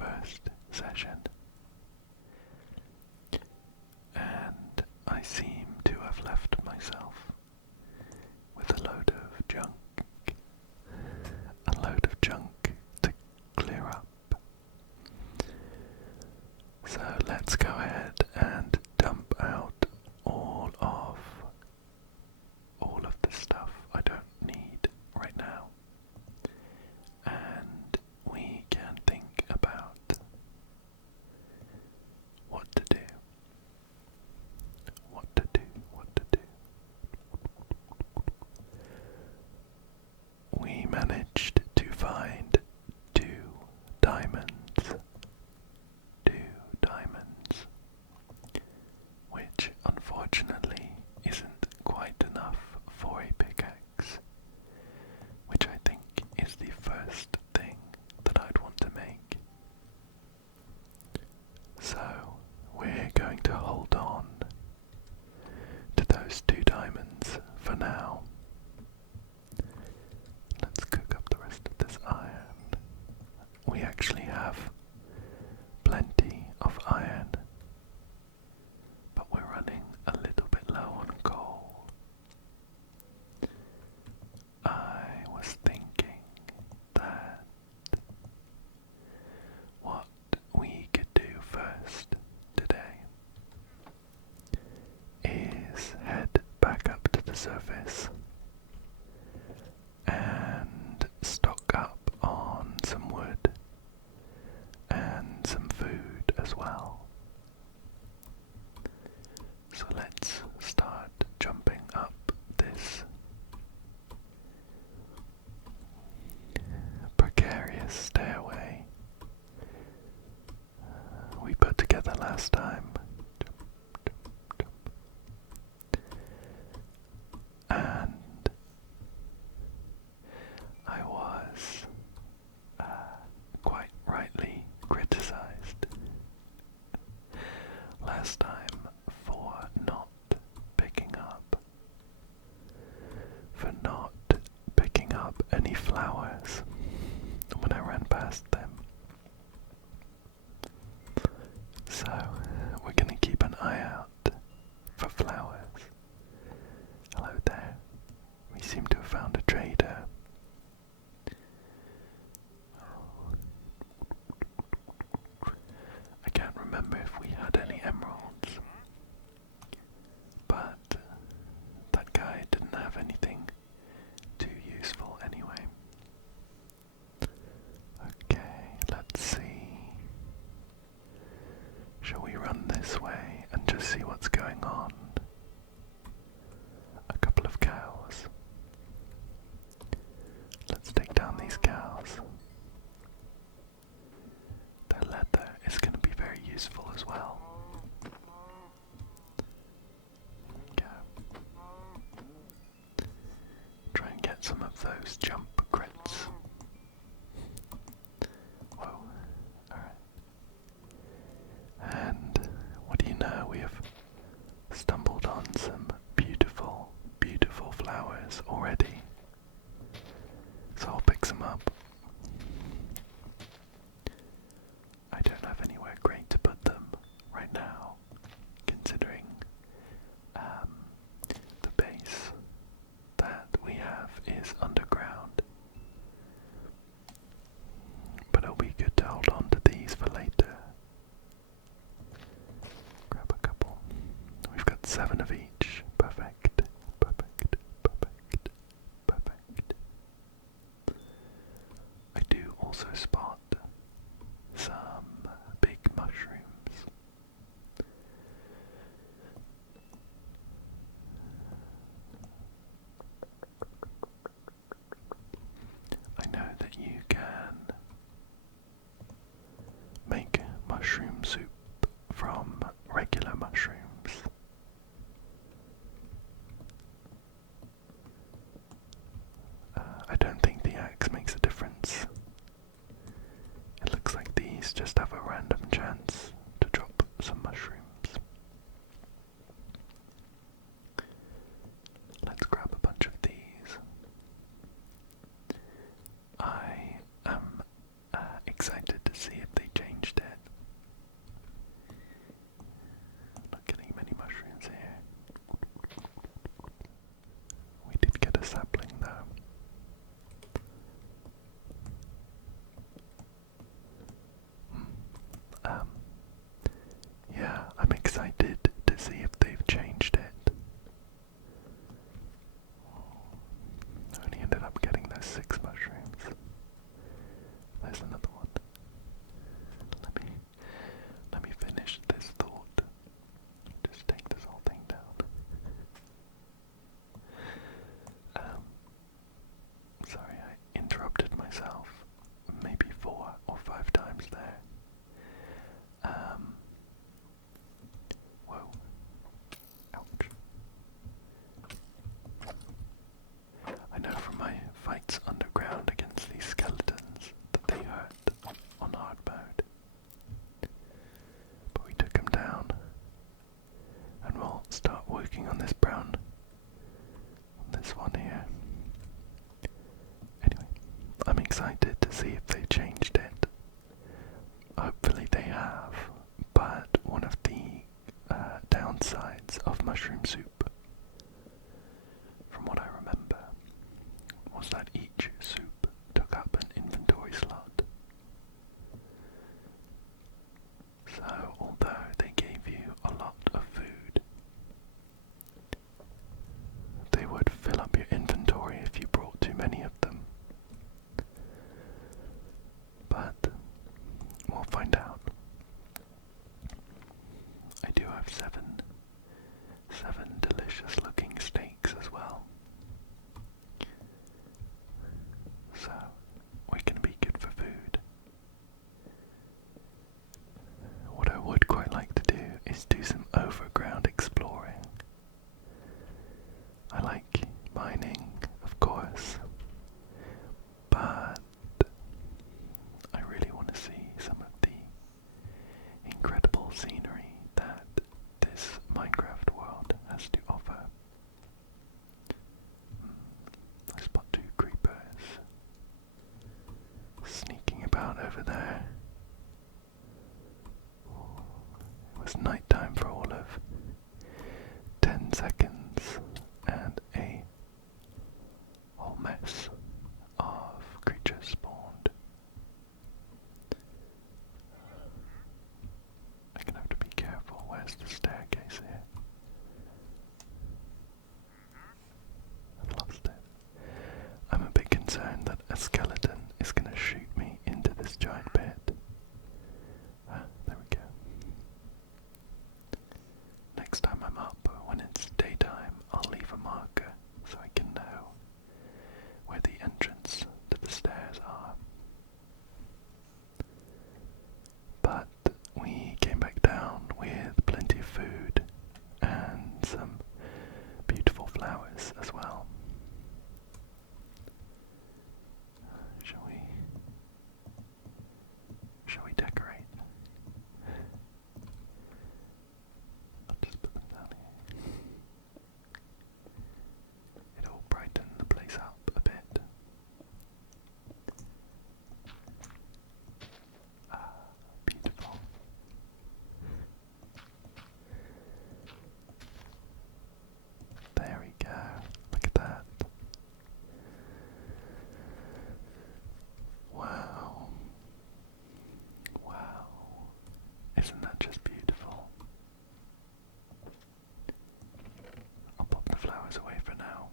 first session, and I seem to have left myself with a load of junk to clear up. So let's go ahead and dump out all of the stuff I don't need right now, and we can think about what to do. We managed to find two diamonds, which unfortunately isn't quite enough for a pickaxe, which I think is the first thing that I'd want to make. So we're going to hold on to those two diamonds for now. Let's cook up the rest of this iron. We actually have plenty of iron, but we're running a little bit low on coal. I was thinking that what we could do first today is head back up to the surface and stock up on some wood and some food as well. So let's start jumping up this precarious stairway we put together last time. And I was quite rightly criticized last time for not picking up any flowers when I ran past them. So we're gonna keep an eye out for flowers. Hello there. We seem to have found a trader. I can't remember if we had any emeralds, but that guy didn't have anything too useful anyway. Okay, let's see. Shall we run this way and just see what's going on? A couple of cows. Let's take down these cows. Their leather is going to be very useful as well. Okay. Try and get some of those jump crits. Whoa. Alright. And what do you know, we have stumbled on some beautiful, beautiful flowers already. So I'll pick some up. I don't have anywhere great to put them right now, considering the base that we have is underground. But it'll be good to hold on to these for later. Grab a couple. We've got 7 of each. Perfect. I do also spot some big mushrooms. I know that you can make mushroom soup from regular mushrooms. I don't think the axe makes a difference. It looks like these just have a random chance to drop some mushrooms. Let's grab a bunch of these. I am excited to see if they change excited to see if they changed it. Hopefully they have, but one of the downsides of mushroom soup, from what I remember, was that each soup took up an inventory slot. So, although they gave you a lot of food, they would fill up your inventory if you brought too many of them. But we'll find out. I do have seven delicious looking steaks as well. So we're gonna be good for food. What I would quite like to do is do some overground exploring. I like mining, of course, but I really want to see some of the incredible scenery that this Minecraft world has to offer. I spot two creepers sneaking about over there. It was night time for all of 10 seconds, and a whole mess of creatures spawned. I'm gonna have to be careful. Where's the staircase here? I've lost it. I'm a bit concerned that a skeleton is gonna shoot me into this giant pit. There we go. Next time I'm up, when it's daytime, I'll leave a marker so I can know where the entrance to the stairs are. But we came back down with plenty of food and some beautiful flowers as well. Shall we decorate? I'll just put them down here. It'll brighten the place up a bit. Beautiful. There we go. Look at that. Wow. Wow. Isn't that just beautiful? I'll pop the flowers away for now.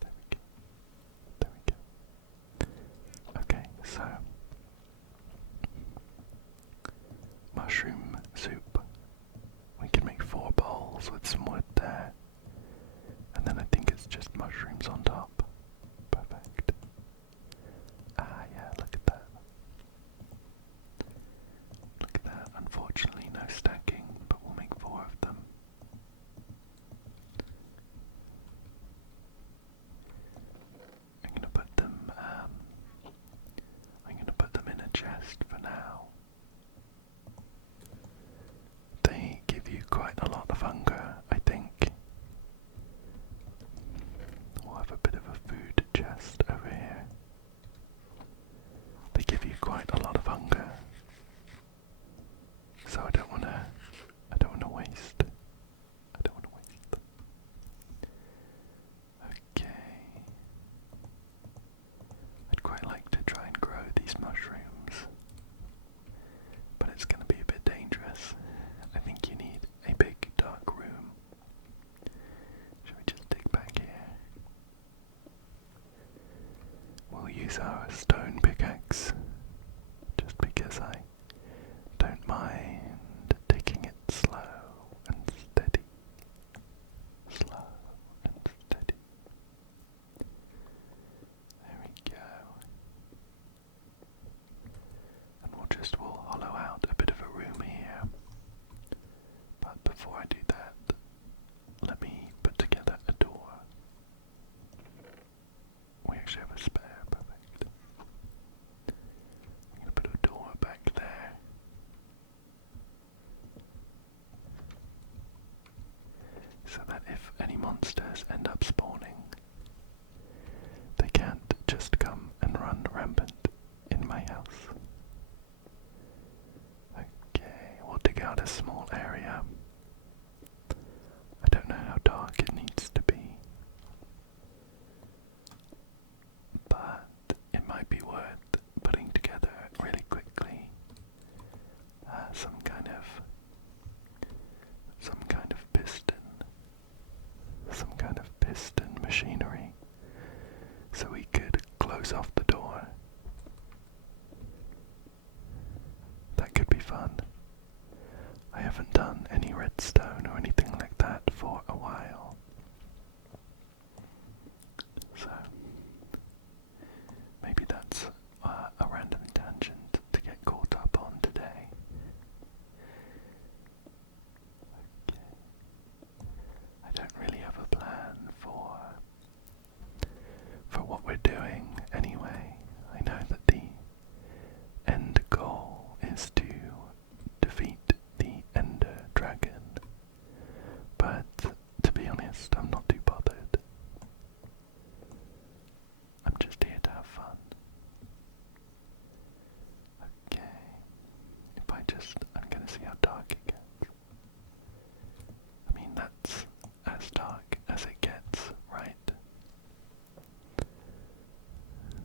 There we go. There we go. Okay, so mushroom soup. We can make 4 bowls with some wood there. And then I think it's just mushrooms on top. Perfect. Yeah, look at that. Look at that. Unfortunately, no stacking, but we'll make 4 of them. I'm gonna put them. I'm gonna put them in a chest for now. They give you quite a lot of hunger, I think. We'll have a bit of a food chest over here. They give you quite a lot of hunger, so I don't wanna waste. I don't wanna waste. Okay. I'd quite like to try and grow these mushrooms, but it's gonna be a bit dangerous. I think you need a big dark room. Shall we just dig back here? We'll use our stone pickaxe, just because I don't mind taking it slow and steady. Slow and steady. There we go. And we'll hollow out a bit of a room here. But before I do that, let me put together a door. We actually have a spare, perfect. I'm going to put a door back there. So that if any monsters end up spawning, just come and run rampant in my house. Okay, we'll dig out a small area. I don't know how dark it needs to be, but it might be worth putting together really quickly some kind of piston machinery, so we could close off the door. That could be fun. I haven't done any redstone or anything like that for a while, so maybe that's a random tangent to get caught up on today. Okay. I don't really have a plan for what we're doing anyway. I know that the end goal is to defeat the Ender Dragon, but to be honest, I'm not too bothered. I'm just here to have fun. Okay, I'm gonna see how dark it gets. I mean, that's as dark as it gets, right?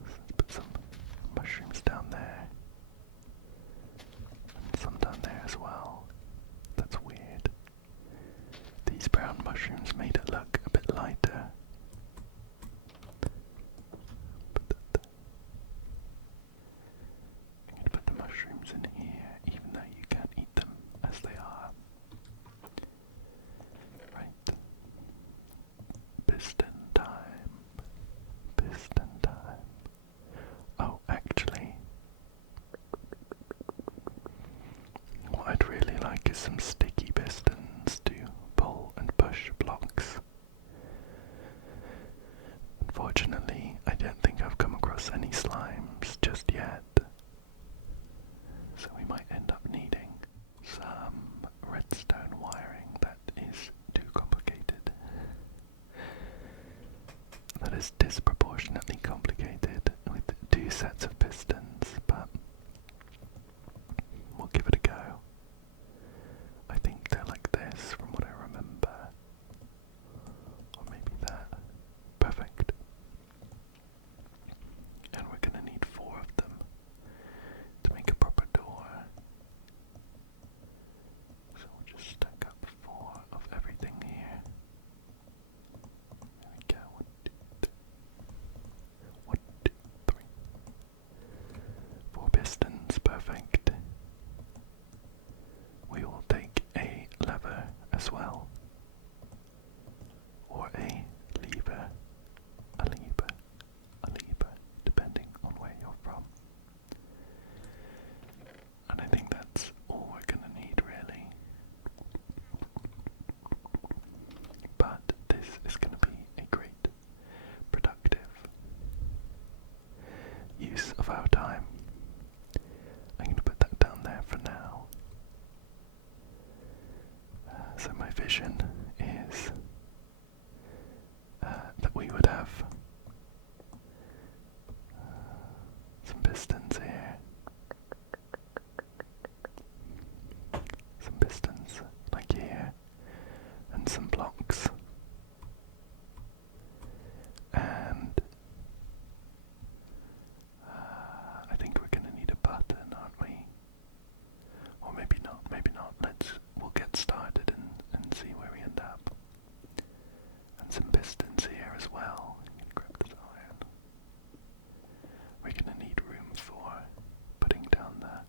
Let's put some mushrooms down there. And some down there as well. That's weird. These brown mushrooms made it look a bit lighter. I'm going to put the mushrooms in here, even though you can't eat them as they are. Right. Piston time. Piston time. Oh, actually, what I'd really like is some sticky pistons to pull and push blocks. Unfortunately, I don't think I've come across any slimes just yet, so we might end up needing some redstone wiring that is too complicated. That is disproportionately complicated with 2 sets of pistons, but we'll give it a go. I think they're like this from what I remember. Or maybe that. Perfect. And we're gonna need 4 of them to make a proper door. So we'll just stack up 4 of everything here. There we go. 1, 2, 3. 1, 2, 3. 4 pistons, perfect. We will take a lever as well, or a lever, depending on where you're from. And I think that's all we're gonna need, really. But this is gonna be a great, productive use of our time. I'm gonna put that down there for now. So my vision is that we would have some pistons here, some pistons like here, and some blocks, and I think we're going to need a button, aren't we? Or maybe not, we'll get started and see where we end up. And some pistons here as well. Grab this iron. We're going to need room for putting down the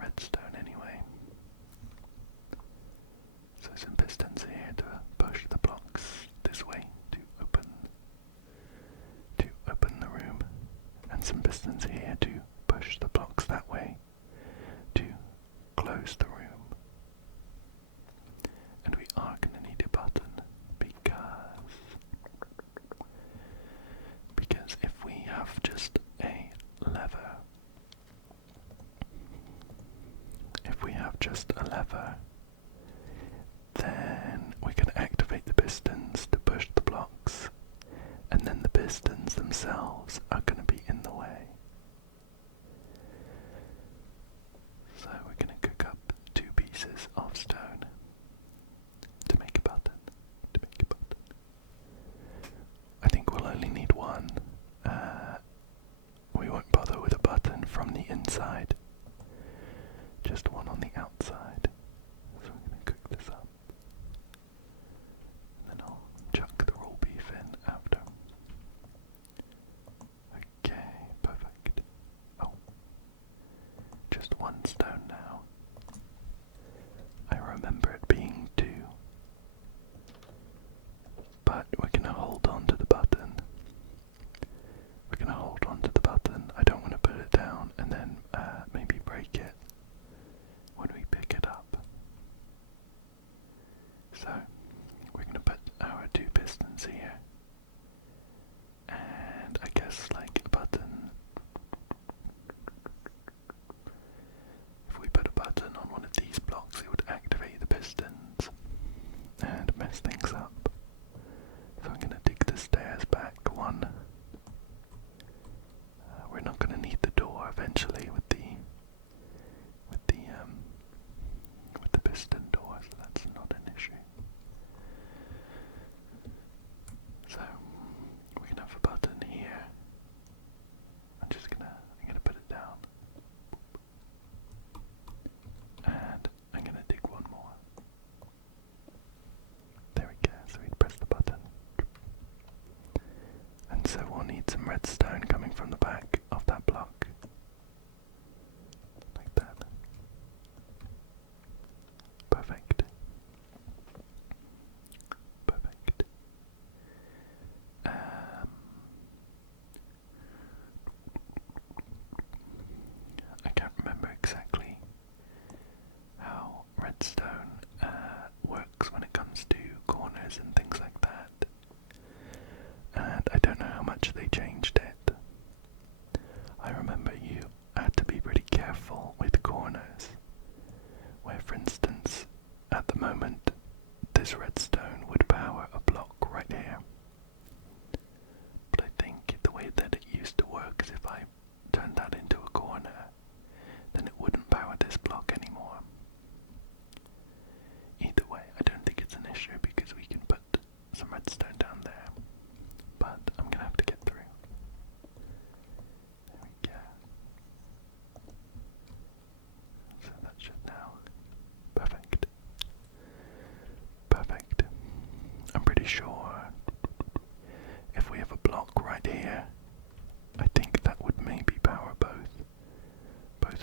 redstone anyway. So some pistons here to push the blocks this way to open the room, and some pistons here to push the blocks that way to close the room. And we are going to need a button because if we have just a lever, then we can activate the pistons to push the blocks, and then the pistons themselves are inside, just one on the outside. So we're going to cook this up. And then I'll chuck the raw beef in after. Okay, perfect. Oh, just one stone now. I remember it being two. But we're going to hold on to the button. We're going to hold on to the button. I don't want to put it down and then maybe break it when we pick it up. So, we're going to put our two pistons here. And I guess like a button. If we put a button on one of these blocks, it would activate the pistons and mess things up. So I'm going to dig the stairs back one. We're not going to need the door eventually with the piston door, so that's not an issue. So we can have a button here. I'm gonna put it down, and I'm gonna dig one more. There we go. So we press the button. And so we'll need some redstone coming from the back of that block. Like that. Perfect. Perfect. I can't remember exactly how redstone works when it comes to corners and things like that. And I don't know how much they changed it. I remember you had to be pretty careful with corners, where for instance, at the moment, this redstone would power a block right here. But I think the way that it used to work is if I turned that into a corner, then it wouldn't power this block anymore. Either way, I don't think it's an issue because we can put some redstone down there. But I'm going to have to get through. There we go. So that should now. Perfect. Perfect. I'm pretty sure if we have a block right here, I think that would maybe power both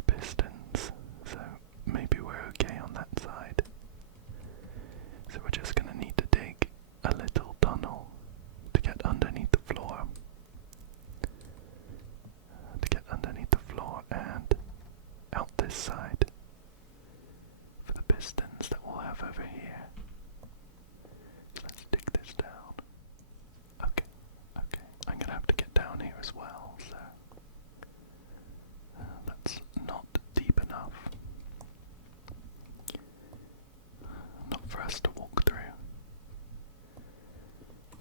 pistons. So maybe we're okay on that side. So we're just going to need to dig a little tunnel to get underneath the floor. And out this side for the pistons that we'll have over here. So let's dig this down. Okay. I'm gonna have to get down here as well, so that's not deep enough. Not for us to walk through.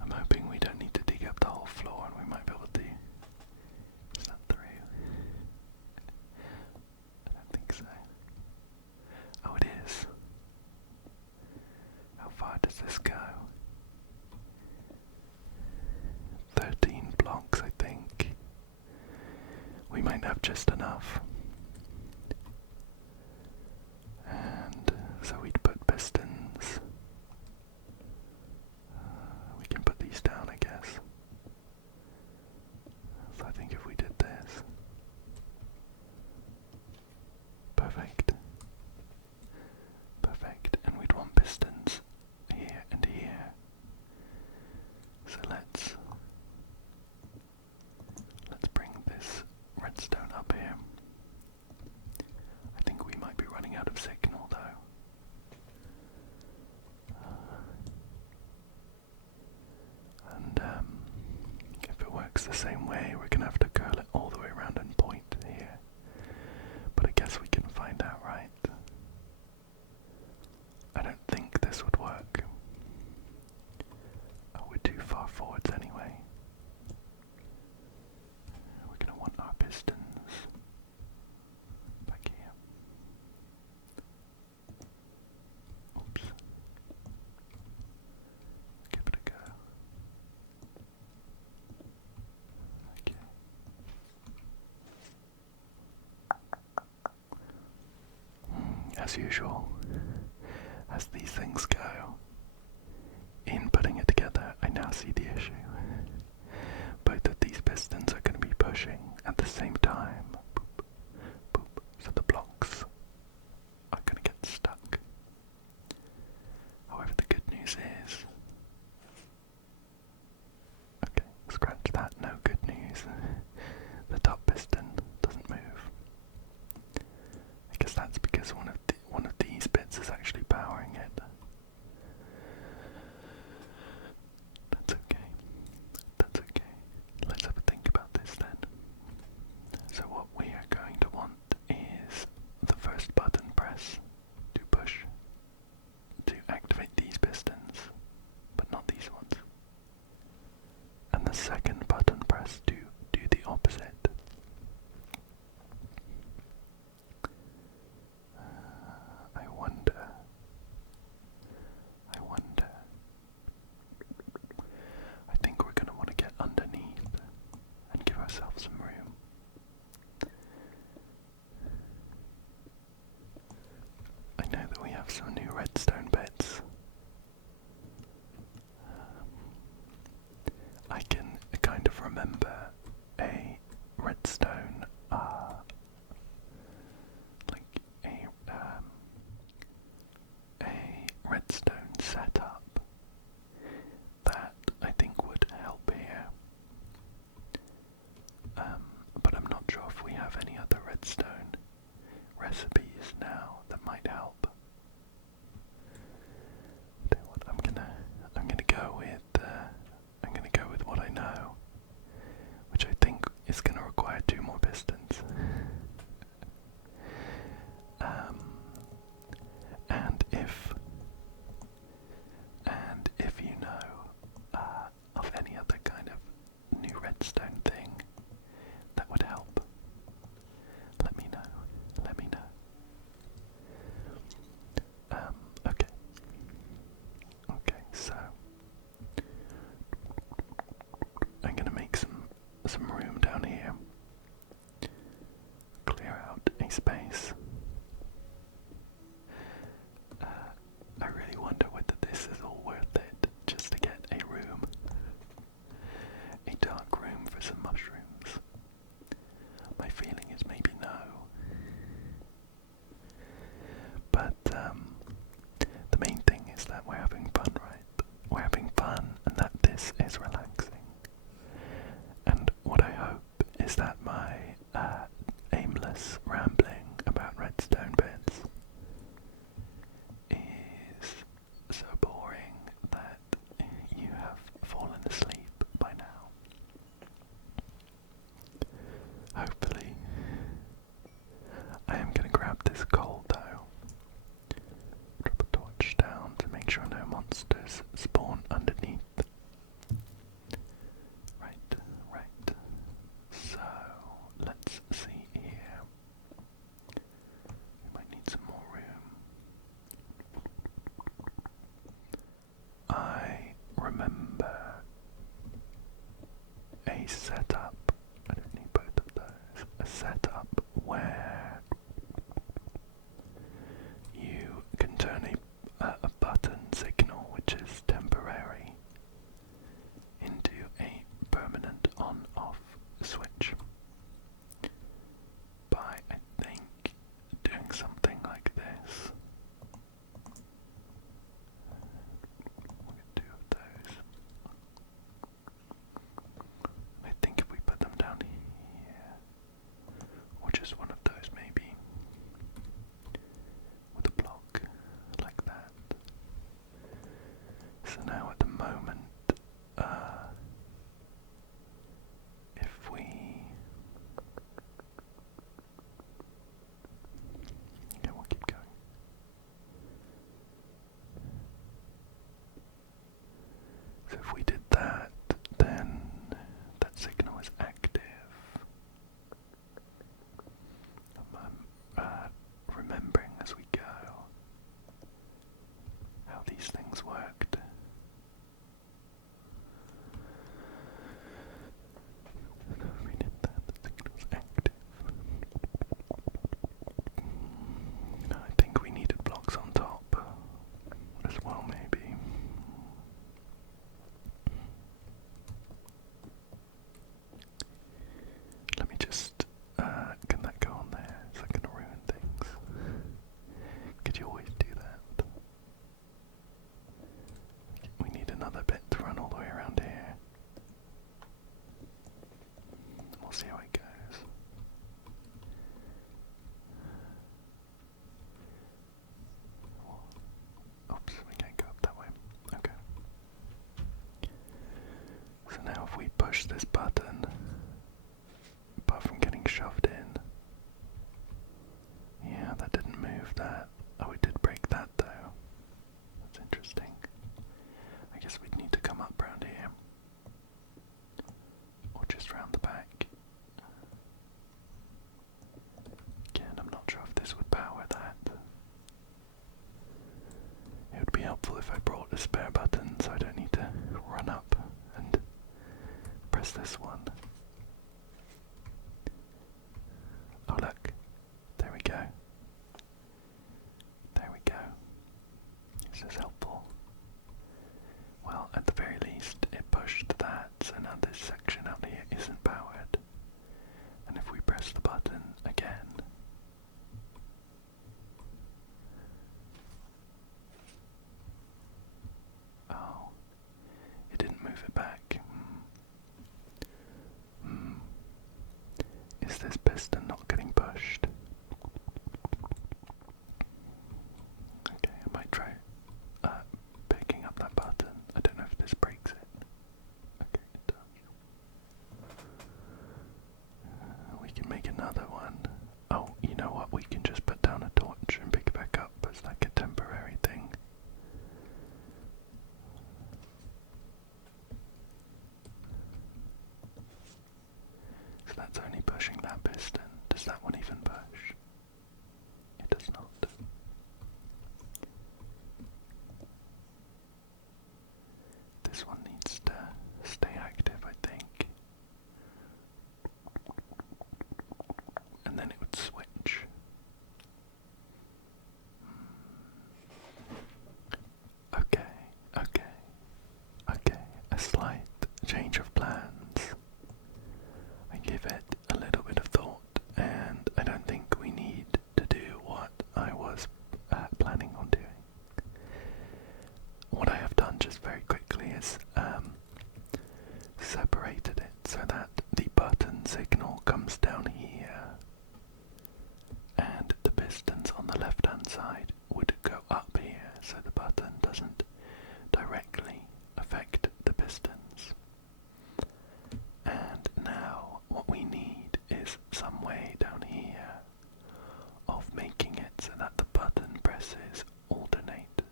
I'm hoping we don't need to dig up the whole floor and we might be able to. Is that through? I don't think so. Oh, it is. How far does this go? 13 blocks, I think. We might have just enough. And so we'd put pistons. We can put these down, I guess. So I think if we did this. Perfect. Perfect. And we'd want pistons here and here. So let's bring this redstone up here. as usual, as these things go, in putting it together, I now see the issue. Both of these pistons are going to be pushing at the same time. Boop, boop. So the blocks are going to get stuck. However, the good news is... Okay, scratch that, no good news. The top piston doesn't move. I guess that's because one of these bits is actually powering it. That's okay. That's okay. Let's have a think about this then. So what we are going to want is the first button press to push to activate these pistons, but not these ones. And the second button press to do the opposite. I wonder. I think we're going to want to get underneath and give ourselves some room. I know that we have some new redstone bits. I can kind of remember a redstone, a redstone setup that I think would help here. But I'm not sure if we have any other redstone recipes now that might help. Tell you what, I'm gonna go with what I know, which I think is gonna require 2 more pistons. And if you know of any other kind of new redstone thing that would help, let me know. Okay, so I'm gonna make some room down here. Clear out a space. I really wonder whether this is all worth it, just to get a room. A dark room for some mushrooms. My feeling is maybe no. But the main thing is that we're having fun, right? We're having fun, and that this is relaxing. And what I hope is that my aimless rambling about redstone bits is so boring that you have fallen asleep by now. Hopefully. I am going to grab this coal though. some way down here of making it so that the button presses alternate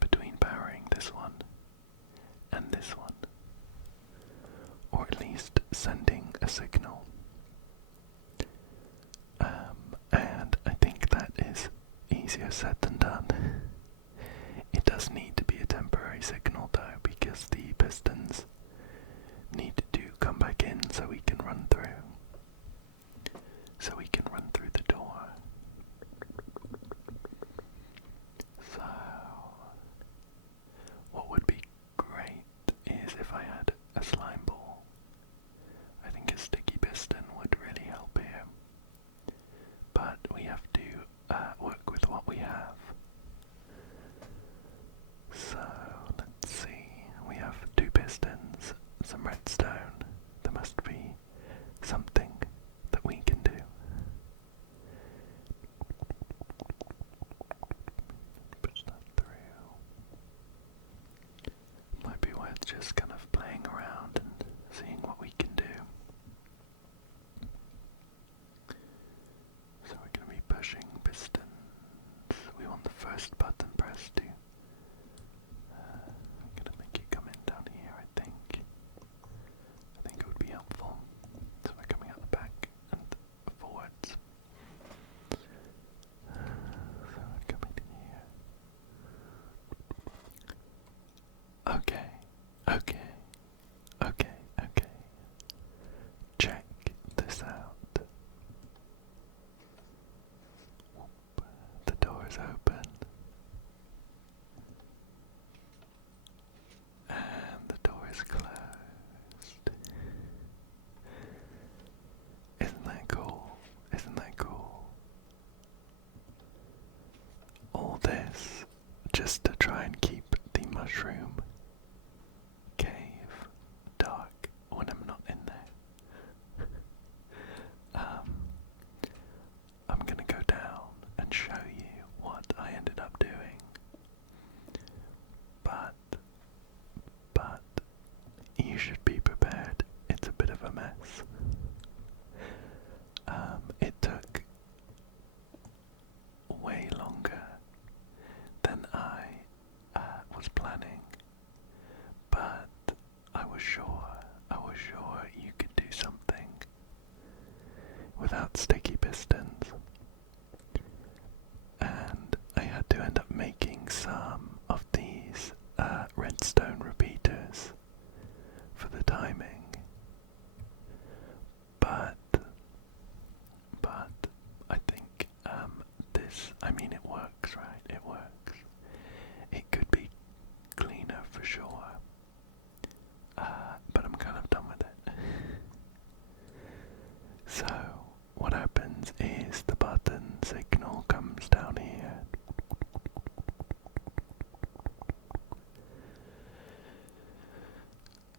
between powering this one and this one, or at least sending a signal. And I think that is easier said than done. It does need to be a temporary signal though, because the pistons need to come back in so we can run through. So we can run through the door. So, what would be great is if I had a slime ball. I think a sticky piston would really help here. But we have to work with what we have. So, let's see. We have 2 pistons, some redstone. There must be something that we can do. Push that through. Might be worth just kind of playing around and seeing what we can do. So we're going to be pushing pistons. We want the first button pressed to. I'm going to make it come in down here, I think. I think it would be helpful. So we're coming out the back and forwards. So we're coming in here. Okay. Check this out. Whoop. The door is open. And the door is closed. Isn't that cool? All this just to try and keep the mushroom cave dark when I'm not in there. I'm gonna go down and show you what I ended up doing. But you should be prepared. It's a bit of a mess. It took way longer than I was planning, but I was sure you could do something without sticky pistons, and I had to end up making some of these redstone repeaters for the timing, but I think it works, right? It works. It could be cleaner for sure, but I'm kind of done with it. So what happens is the button signal comes down here.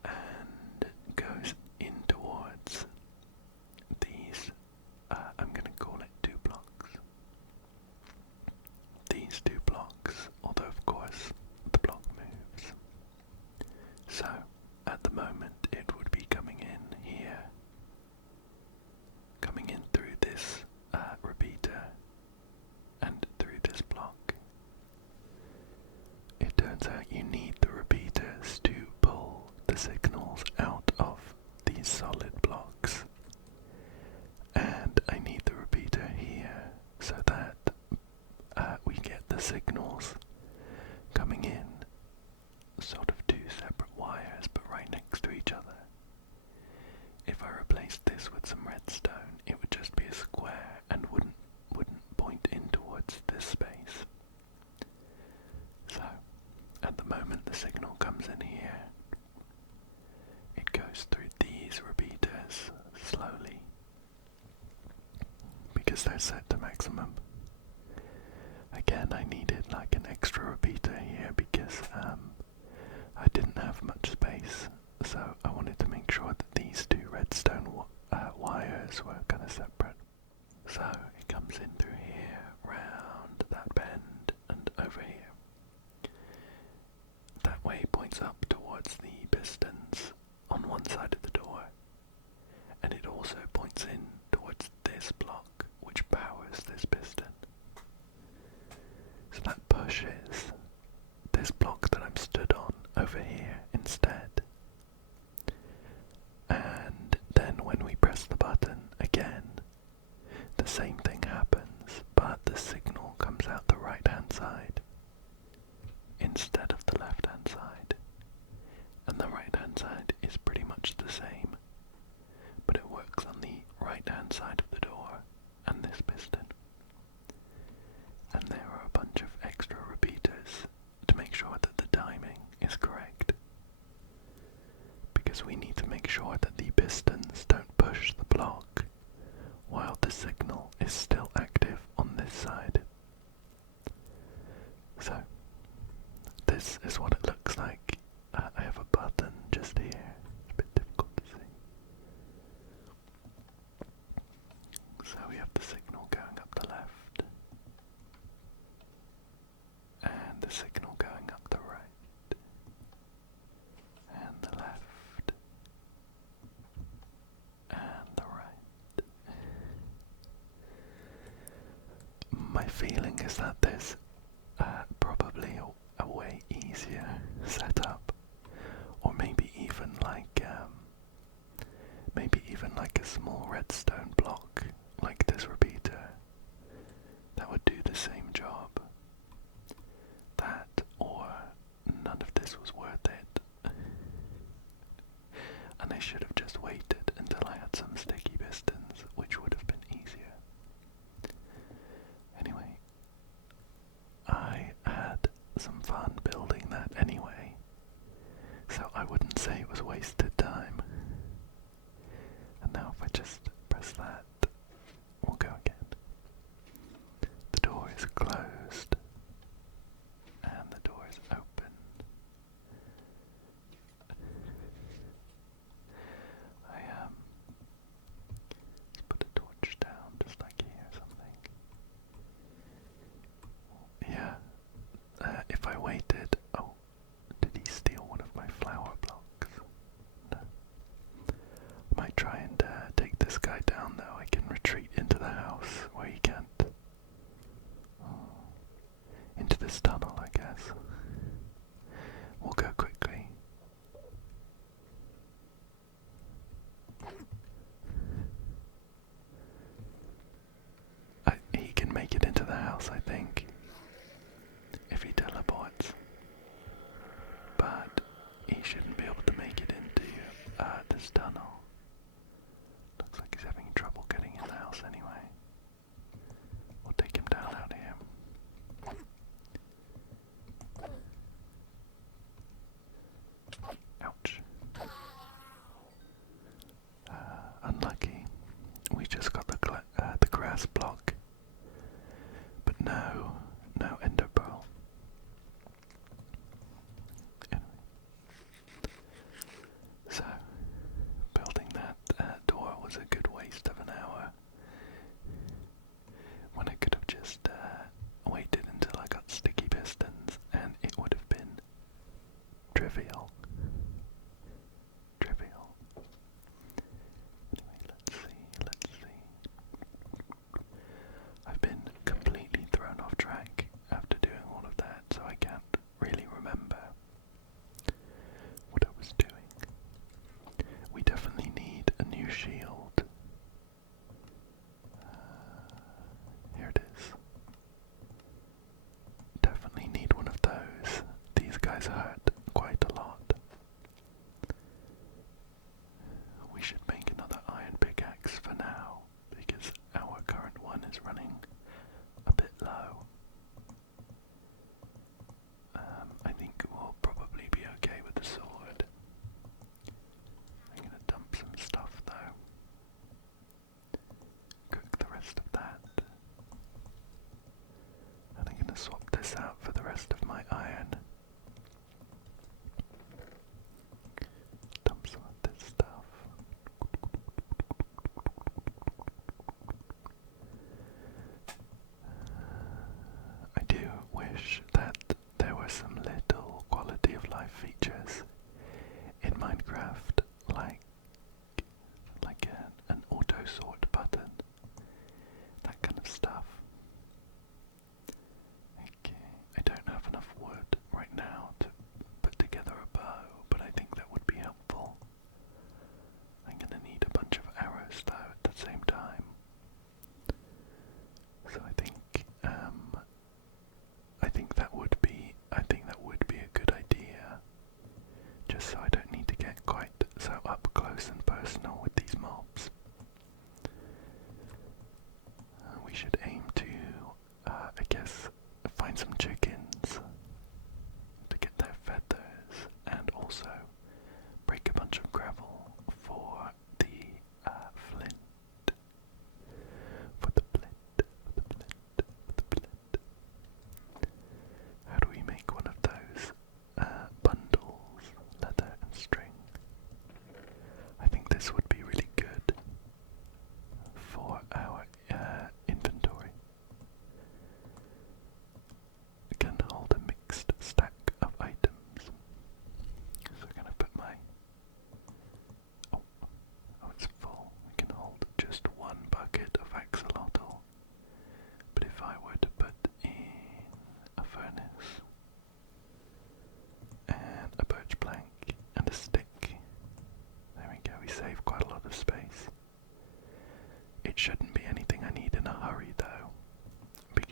And goes in towards these, I'm going to call it 2 blocks. These 2 blocks, although of course the block moves. So at the moment it would be coming in here, coming in through this repeater and through this block. It turns out you need the repeaters to pull the signals out of these solid blocks, and I need the repeater here so that we get the signals coming in sort of 2 separate wires but right next to each other. If I replaced this with some redstone, it would just be a square and wouldn't point in towards this space. So at the moment the signal comes in here, it goes through these repeaters slowly because they're set to maximum. Again, I needed like an extra repeater here because I didn't have much space, so I wanted to make sure that these 2 redstone wires were kind of separate. So it comes in through here, round that bend, and over here. That way points up towards the pistons on one side of the door, and it also points in towards same thing happens, but the signal comes out the right hand side instead of the left hand side. And the right hand side is pretty much the same, but it works on the right hand side of the door and this piston. And there are a bunch of extra repeaters to make sure that the timing is correct, because we need to make sure that the pistons don't push the block while the signal is still active on this side. So this is what it looks like. I have a button just here. It's a bit difficult to see. So we have the signal going up the left, and the signal going up the right, and the left, and the right. My feeling is that there's probably a way easier setup, or maybe even like a small redstone block like this repeater that would do the same job. That, or none of this was worth it, and I should have just waited until I had some sticky pistons, which would have been easier. Anyway, I had some fun building that anyway, so I wouldn't say it was wasted time. And now if I just press that, we'll go again. The door is closed, and the door is open. Let's put a torch down, just like here or something. Yeah, if I waited... Oh, did he steal one of my flower blocks? No. I might try and take this guy down though. I can retreat into the house where he can't. Into this tunnel, I guess. We'll go quickly. He can make it into the house, I think, if he teleports. But he shouldn't be able to make it into this tunnel. Looks like he's having trouble getting in the house anyway. We'll take him down out here. Ouch. Unlucky. We just got the grass block, but no ender pearl. Anyway. So, building that door was a good waste of an hour, when I could have just waited until I got sticky pistons, and it would have been trivial. Anyway, let's see. I've been completely thrown off track after doing all of that, so I can't really remember what I was doing. We definitely need a new shield. Here it is. Definitely need one of those. These guys hurt quite a lot. We should make another iron pickaxe for now, because our current one is running a bit low. I think we'll probably be okay with the sword. I'm gonna dump some stuff though. Cook the rest of that. And I'm gonna swap this out for the rest of my iron. Dump some of this stuff. I do wish that there were some little quality of life features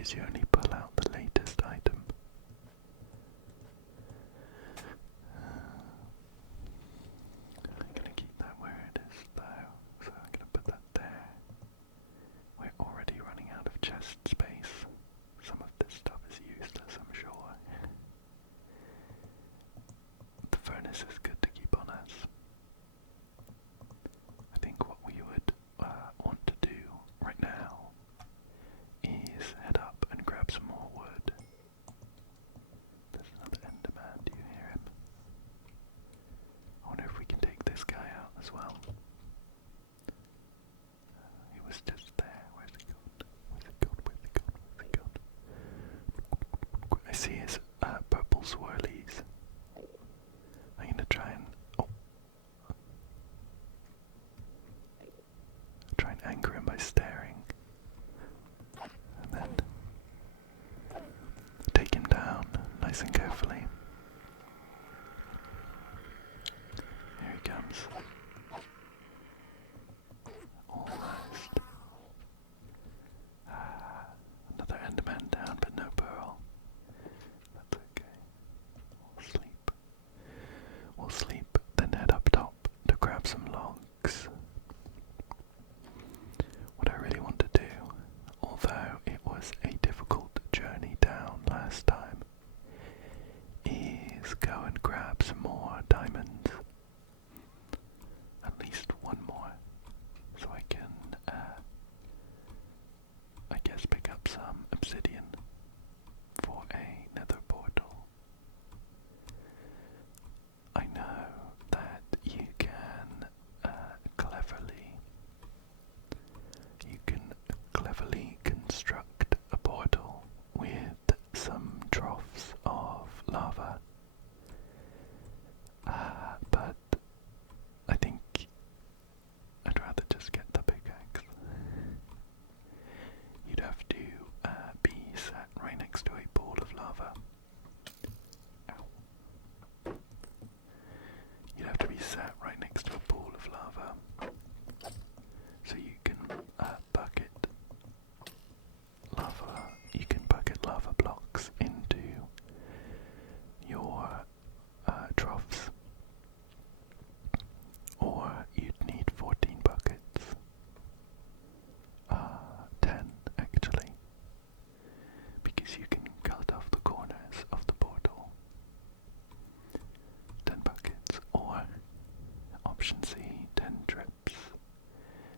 because you only pull out the latest item. I'm gonna keep that where it is though, so I'm gonna put that there. We're already running out of chest space. Some of this stuff is useless, I'm sure. The furnace is good to keep on us. I think what we would want to do right now is head up and grab some more wood. There's another Enderman, do you hear him? I wonder if we can take this guy out as well. He was just there. Where's he gone? Where's he gone? Where's he gone? Where's he gone? I see his purple swirlies. I'm gonna try and try and anger him by staring, and then take him down nice and carefully. Here he comes. Almost. Another Enderman down, but no pearl. That's okay. We'll sleep. We'll sleep, then head up top to grab some logs. What I really want to do, although it was a difficult journey down last time, is go and grab some more diamonds. At least one more. So I can, I guess, pick up some obsidian for a nether portal. I know that you can cleverly construct a portal with some troughs of lava, but I think I'd rather just get the pickaxe. You'd have to be sat right next to a pool of lava. Ow. You'd have to be sat right next to a pool of lava, so you can bucket lava blocks into your troughs, or you'd need 14 buckets. 10 actually, because you can cut off the corners of the portal. 10 buckets, or option C, 10 drips.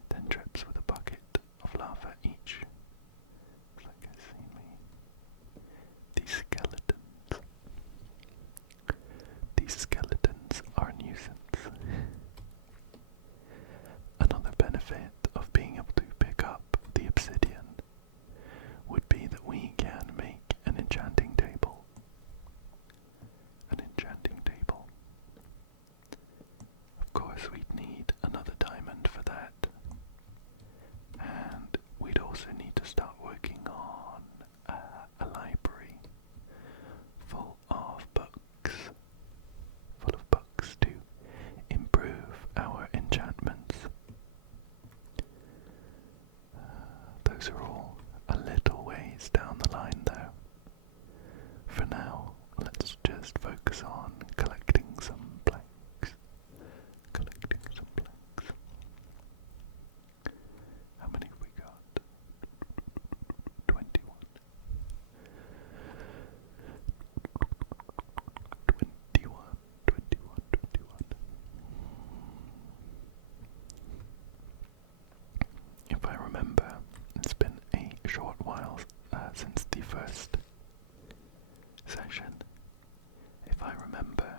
10 drips with a bucket of lava each. Looks like I see me. These skeletons are a nuisance. Another benefit of being able to pick up the obsidian would be that we can make an enchanting table. Of course, we'd need another diamond for that. And we'd also need to start working on a library full of books to improve our enchantments. Those are all a little ways down the line though. For now, let's just focus on collecting some planks. How many have we got? 21. 21. If I remember, it's been a short while since the first session. If I remember,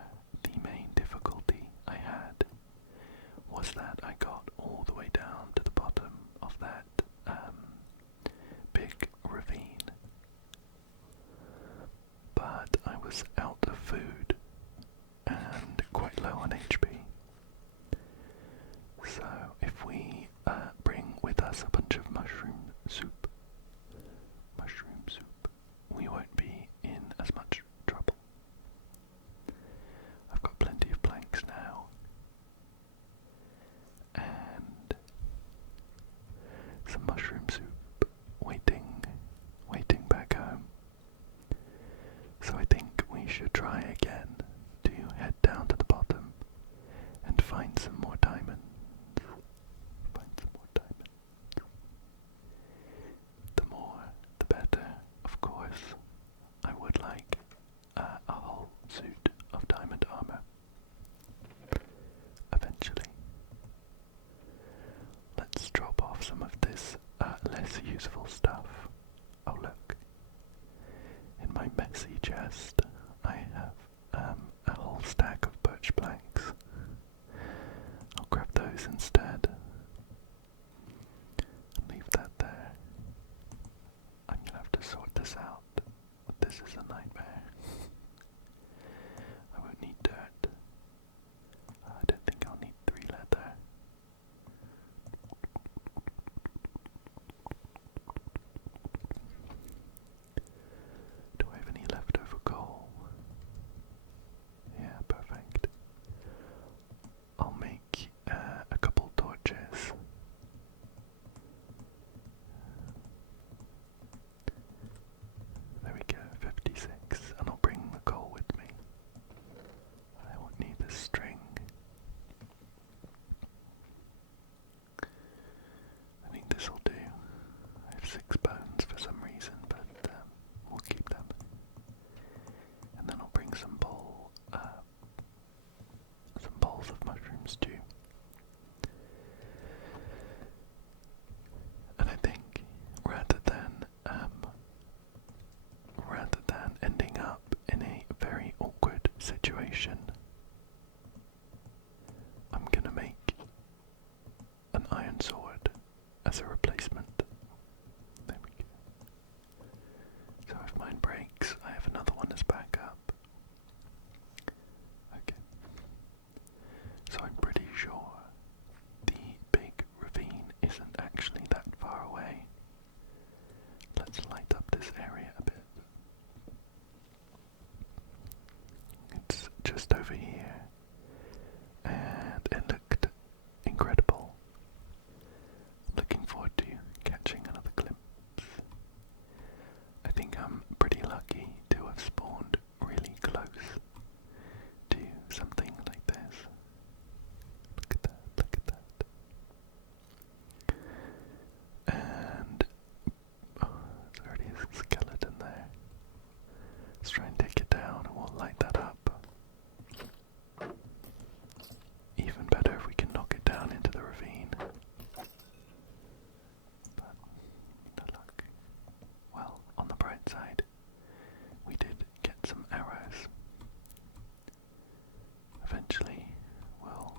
the main difficulty I had was that I got all the way down to the bottom of that big ravine, but I was out of food and quite low on HP. So if we bring with us a bunch of mushroom soup, we won't be in as much trouble. this out. This is a nightmare. I won't need dirt. I don't think I'll need 3 leather. Do I have any leftover coal? Yeah, perfect. I'll make a couple torches. There we go, 56, and I'll bring the coal with me. I won't need the string. I think this will do. I have 6 bones for some reason, but we'll keep them. And then I'll bring some bowls of mushrooms too. And I think rather than ending up in a very awkward situation, I'm gonna make an iron sword as a replacement. There we go. So if mine breaks, I have another one as backup. Okay. So I'm pretty sure the big ravine isn't actually that far away. Let's light up this area a bit. It's just over here, and it looked incredible. Looking forward to catching another glimpse. I think I'm pretty lucky to have spawned really close to something like this. Look at that, look at that. And there's already a skeleton there. Let's try and take it down and we'll light that up. Even better if we can knock it down into the ravine. But no luck. Well, on the bright side, we did get some arrows. Eventually, we'll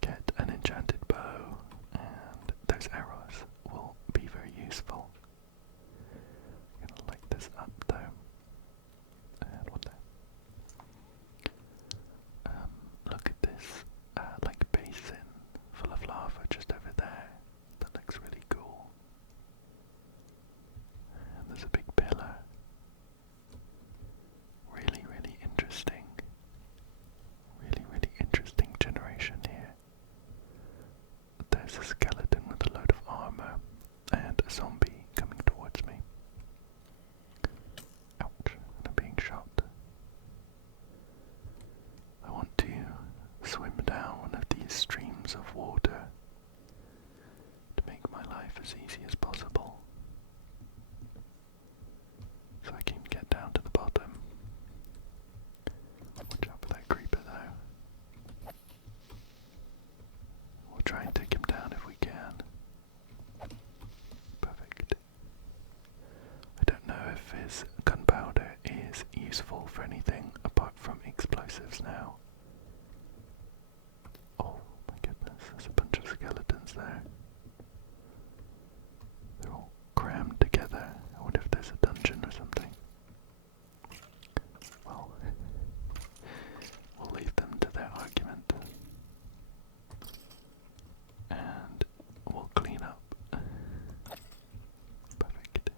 get an enchanted bow, and those arrows will be very useful. I'm gonna light this up though. And what the? Look at this, like basin full of lava just over there. That looks really cool. And there's a big pillar. Really, really interesting. Really, really interesting generation here. There's a skeleton with a load of armor and a zombie coming towards me. Ouch, I'm being shot. I want to swim down one of these streams of water to make my life as easy as possible, so I can get down to the bottom. Watch out for that creeper though. We'll try and take him down if we can. Perfect. I don't know if his gunpowder is useful for anything apart from explosives now. Oh my goodness, there's a bunch of skeletons there. They're all crammed together. I wonder if there's a dungeon or something. Well, we'll leave them to their argument. And we'll clean up. Perfect.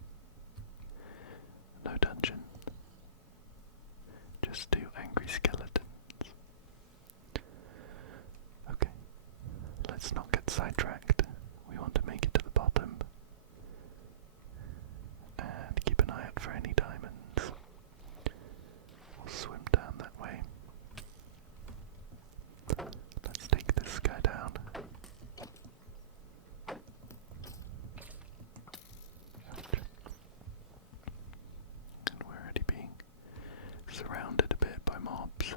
No dungeon. Just 2 angry skeletons. Okay, let's not get sidetracked. We want to make it to the bottom. And keep an eye out for any diamonds. We'll swim down that way. Let's take this guy down. And we're already being surrounded a bit by mobs.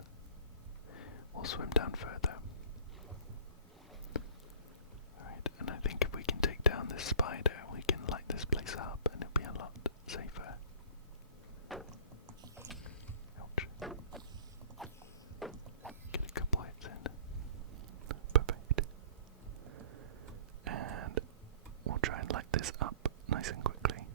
We'll swim down further. Alright, and I think if we can take down this spider, we can light this place up and it'll be a lot safer. Ouch. Get a couple hits in. Perfect. And we'll try and light this up nice and quickly.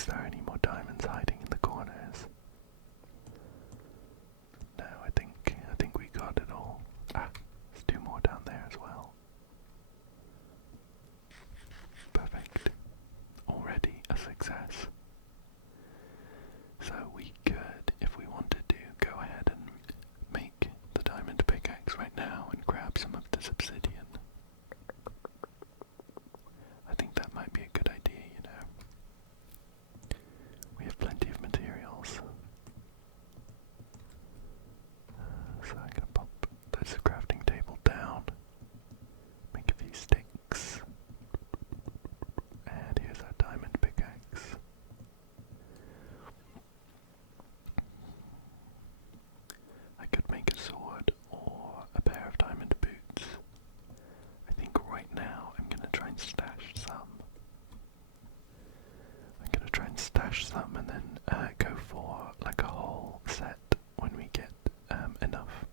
Is there any more diamonds hiding in the corners? No, I think we got it all. Ah, there's two more down there as well. Perfect. Already a success. So we could, if we wanted to, go ahead and make the diamond pickaxe right now and grab some of this obsidian. I think that might be a good idea, you know. We have plenty of materials. So I'm gonna pop this crafting table down, make a few sticks, and here's our diamond pickaxe. I could make a sword or a pair of diamond boots. I think right now I'm gonna try and stash some. And then go for like a whole set when we get enough.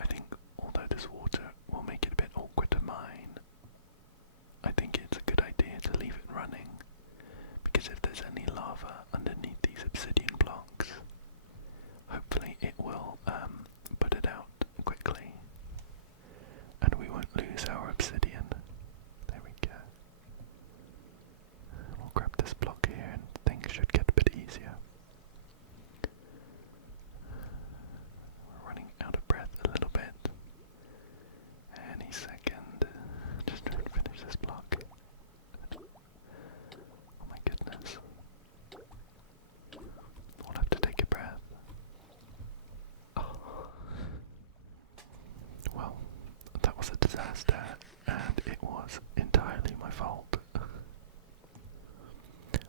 I think although this water will make it a bit awkward to mine, I think it's a good idea to leave it running, because if there's any lava underneath these obsidian blocks, hopefully it will put it out quickly and we won't lose our obsidian. There we go. We'll grab this block here and things should get a bit easier. We're running out of breath a little bit. Any second. Just trying to finish this block. Oh my goodness. We'll have to take a breath. Oh. Well, that was a disaster, and it was entirely my fault.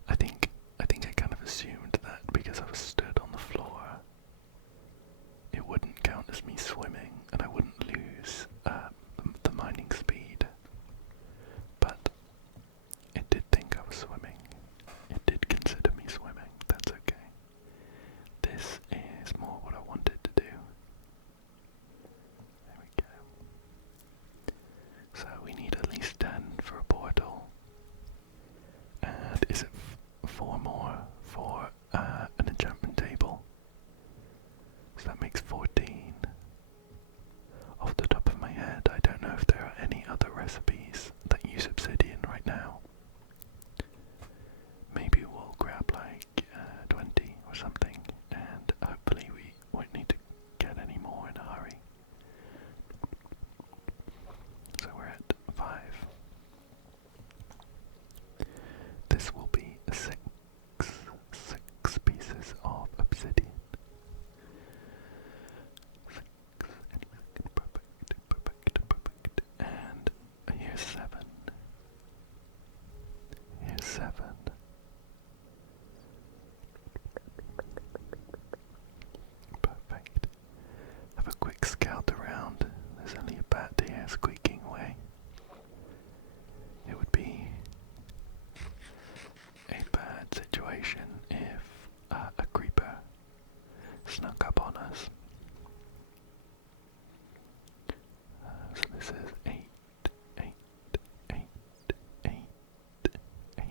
I kind of assumed that because I was stood on the floor, it wouldn't count as me swimming, and I wouldn't lose the mining speed. But it did think I was swimming. It did consider me swimming. That's okay. This is more what I wanted to do. There we go. So we need at least 10 for a portal. And is it 4 more for an enchantment table? So that makes 14. Off the top of my head, I don't know if there are any other recipes that use obsidian right now. Maybe we'll grab like 20 or something, and hopefully we won't need to get any more in a hurry. So we're at 5. This will be 6 pieces of obsidian. 6, perfect. And here's 7. Here's 7. Perfect. Have a quick scout around. There's only a bat here squeaking away. It would be a bad situation if a creeper snuck up on us. So this is 8, 8, 8, 8, 8,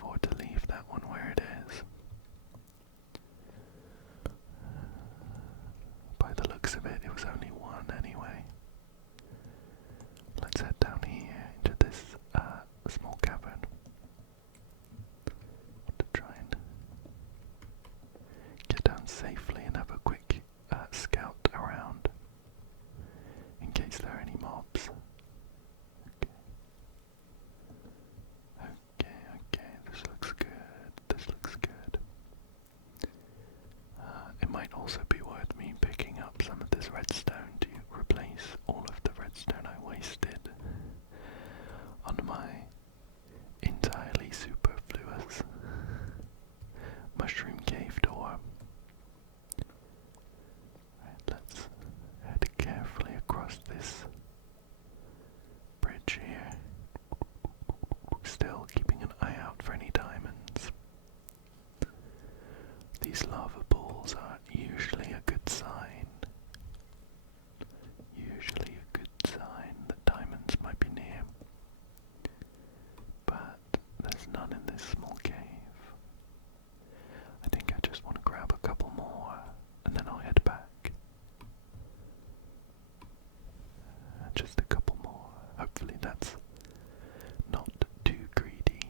afford to leave that one where it is. By the looks of it, it was only one anyway. Let's head down here into this small cavern. To try and get down safely and have a quick scout around in case there are any mobs. Okay, this looks good. This looks good. It might also be worth me picking up some of this redstone to replace all of the redstone I wasted on my entirely superfluous mushroom cave door. Right, let's head carefully across this bridge here, still keeping an eye out for any diamonds. These lava pools are usually a good sign. Usually a good sign that diamonds might be near. But there's none in this small cave. I think I just want to grab a couple more and then I'll head back. Just a couple more. Hopefully that's not too greedy.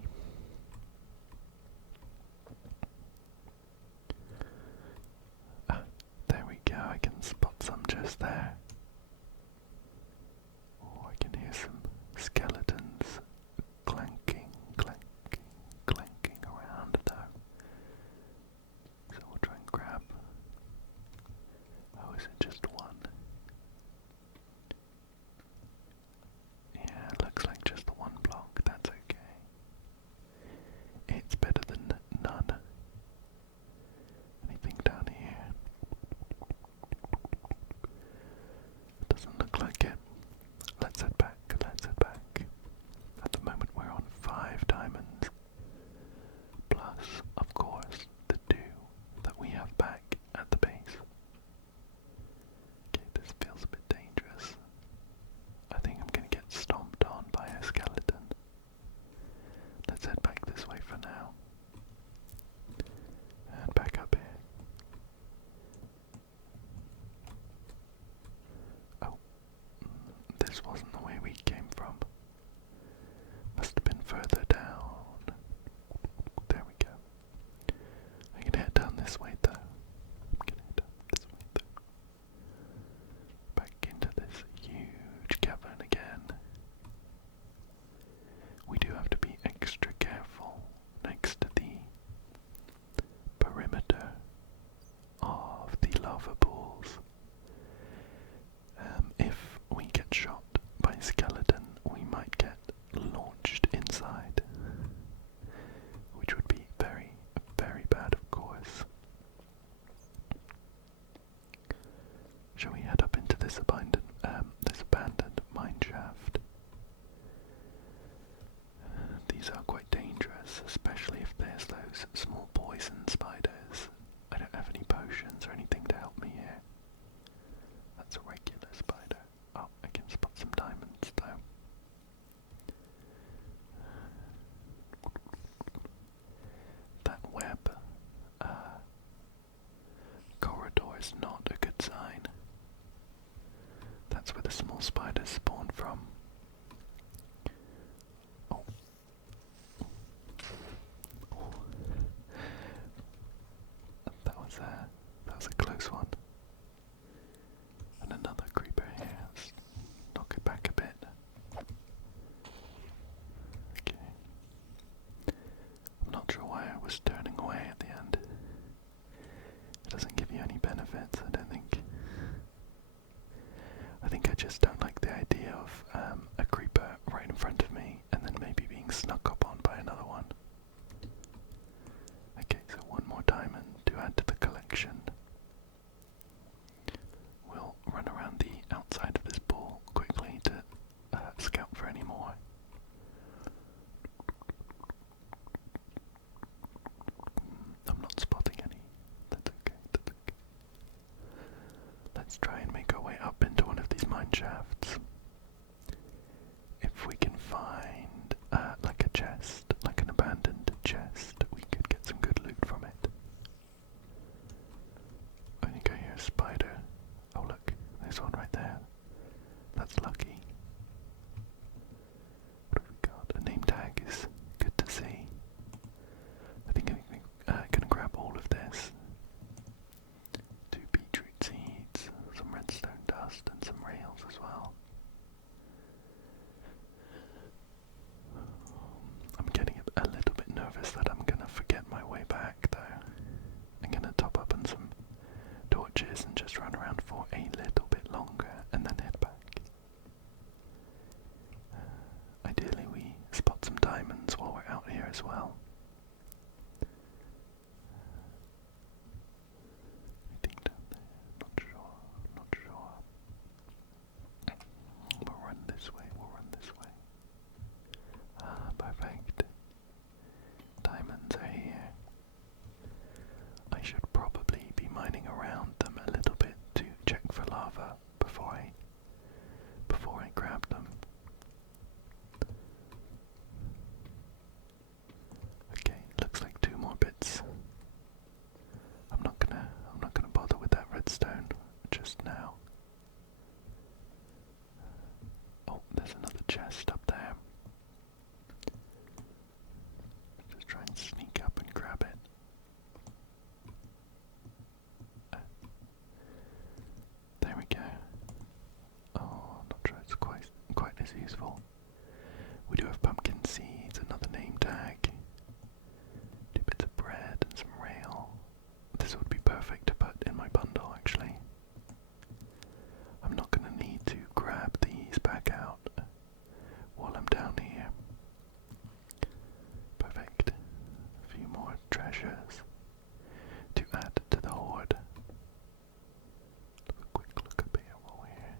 There we go, I can spot some just there. Oh, I can hear some skeletons clanking around though. So we'll try and grab. Oh, is it just one? Yeah, looks like just one block, that's okay. It's better than none. Anything down here? Doesn't look like it. Let's head back, At the moment we're on 5 diamonds. Plus, of course, the 2 that we have back at the base. Okay, this feels a bit dangerous. I think I'm gonna get stomped on by a skeleton. Let's head back this way for now. And back up here. Oh, this wasn't the way we came from. Must have been further down. There we go. I can head down this way though. Back into this huge cavern again. We do have to be extra careful next to the perimeter of the lava pools. If we get shot by a skeleton, we might get launched inside, which would be very, very bad, of course. Shall we head up into this abandoned mineshaft? These are quite dangerous, especially if there's those small poison spiders. I don't have any potions or anything to help me here. That's a regular spider. Oh, I can spot some diamonds though. That web corridor is not a good sign. That's where the small spiders spawn from. Oh. That was a close one. And another creeper here. Let's knock it back a bit. Okay. I'm not sure why I was turning away at the end. It doesn't give you any benefits, I don't think. I think I just don't like the idea of a creeper right in front of me and then maybe being snuck up on by another one. Okay, so one more diamond to add to the collection. We'll run around the outside of this pool quickly to scout for any more. I'm not spotting any. That's okay. Let's try and make our way up into one of these mine shafts. If we can find like a chest, like an abandoned chest. a spider. Oh look, there's one right there. That's lucky. What have we got? A name tag is good to see. I think I'm gonna grab all of this. 2 beetroot seeds, some redstone dust, and some rails as well. I'm getting a little bit nervous that I'm gonna forget my way back though. I'm gonna top up on some torches and just run around for a little bit longer and then head back. Ideally we spot some diamonds while we're out here as well. I think down there, not sure. We'll run this way. Ah, perfect. Diamonds are here. I should probably be mining around them a little bit to check for lava before I grab them. Okay, looks like 2 more bits. I'm not gonna bother with that redstone just now. Oh, there's another chest up there. Just try and sneak up and grab it. There we go. Oh, I'm not sure it's quite as useful. We do have pumpkin seeds, another name tag, 2 bits of bread and some rail. This would be perfect to put in my bundle actually. I'm not going to need to grab these back out while I'm down here. Perfect. A few more treasures to add to the hoard. Have a quick look up here while we're here.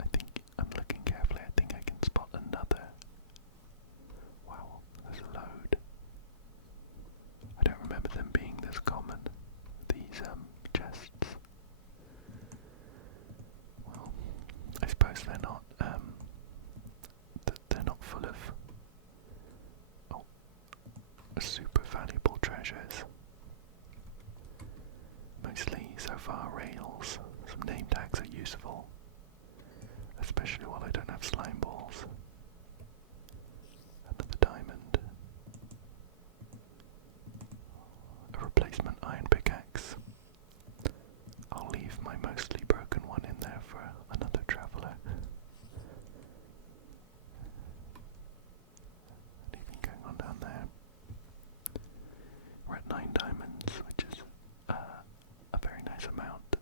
I think I'm looking carefully. I think I can spot another. Wow, there's a load. I don't remember them being this common, these chests. Well, I suppose they're not full of super valuable treasures. Mostly so far rails. Some name tags are useful, especially while I don't have slime balls. Another diamond. A replacement iron pickaxe. I'll leave my mostly broken one in there for another traveller. Anything going on down there? We're at 9 diamonds, which is a very nice amount.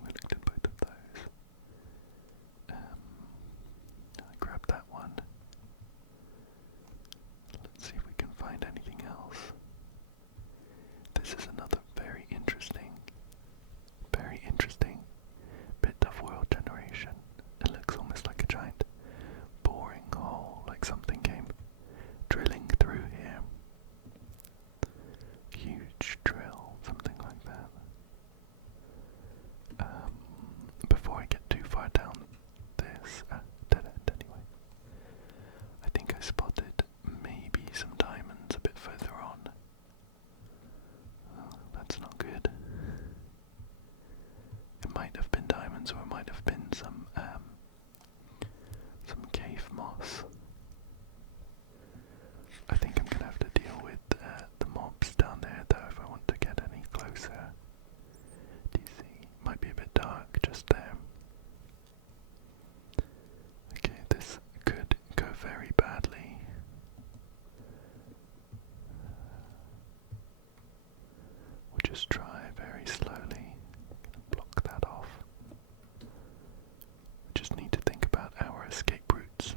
We looked at both of those. I grabbed that one. Let's see if we can find anything else. This is another very interesting bit of world generation. It looks almost like a giant boring hole, like something came drilling through here. Huge drill, something like that. Before I get too far down this dead end anyway, I think I spotted maybe some diamonds a bit further on. Oh, that's not good. It might have been diamonds, or it might have been some cave moss. I think I'm gonna have to deal with the mobs down there though if I want to get any closer. Do you see? Might be a bit dark just there. Okay, this could go very badly. We'll just try very slowly. Block that off. We just need to think about our escape routes.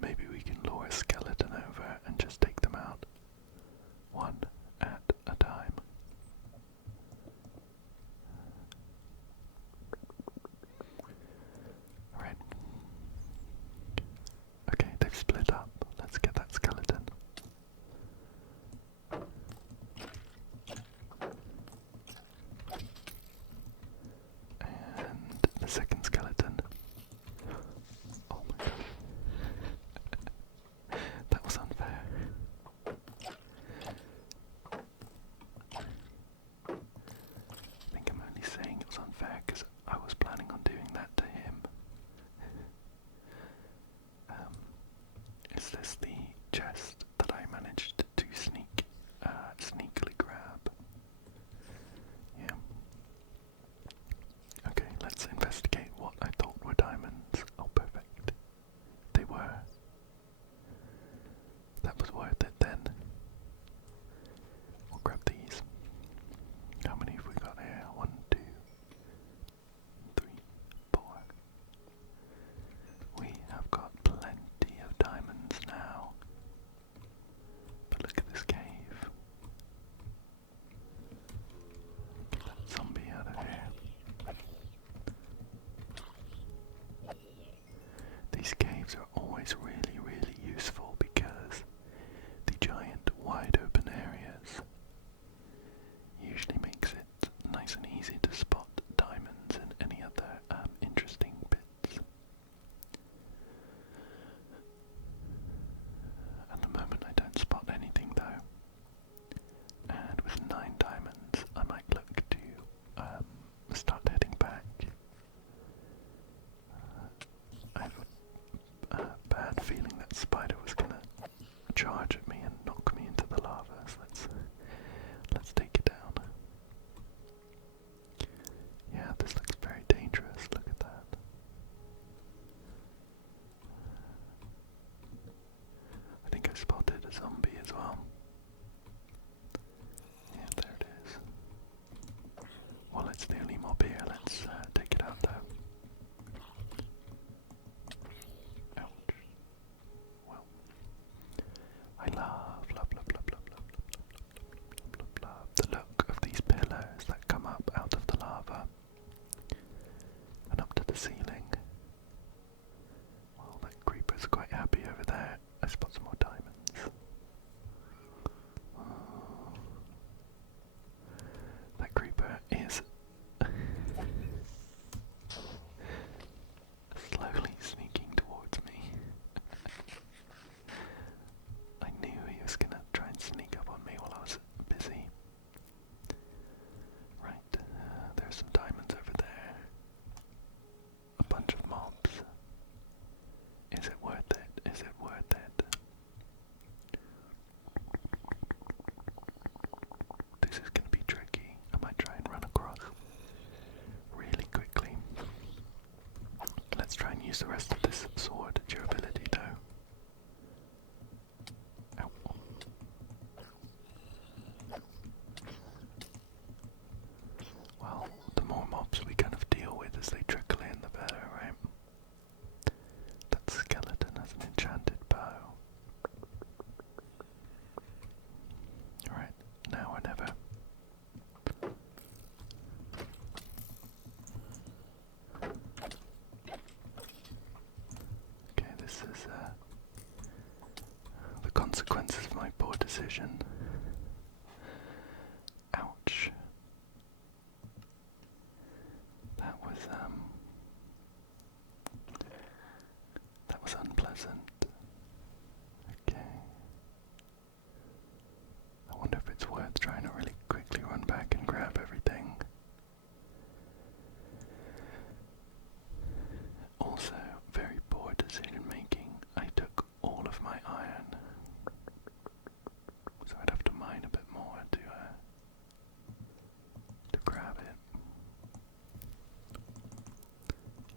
Maybe we can lure a skeleton over and just take them out, one at a time. Alright. Okay, they've split up. Let's get that skeleton. always really, really useful because the giant wide open areas usually makes it nice and easy to spot diamonds and any other interesting bits. At the moment I don't spot anything though, and with 9 diamonds I might look to start heading back. I have a bad feeling that spider was gonna charge at me and knock me into the lava, so let's take it down. Yeah, this looks very dangerous, look at that. I think I spotted a zombie as well. Yeah, there it is. Well, it's the only mob here, let's take it out though. Ouch. Well, I love the look of these pillars that come up out of the lava and up to the ceiling. Well, that creeper's quite happy over there. I spot some more diamonds. Oh. That creeper is slowly sneaking towards me. I knew he was gonna try and sneak up on me while I was busy. Right, there's some diamonds over there. A bunch of mobs. Is it worth it? Is it worth it? This is gonna be tricky. I might try and run across really quickly. Let's try and use the rest of this sword durability though. Ow. Well, the more mobs we kind of deal with as they trickle in, the better, right? That skeleton has an enchanted bow. Alright, now or never. Okay, this is the consequences of my poor decision. Ouch. That was unpleasant. Okay. I wonder if it's worth trying to really quickly run back and grab everything. Also, very poor decision making. I took all of my iron, so I'd have to mine a bit more to grab it.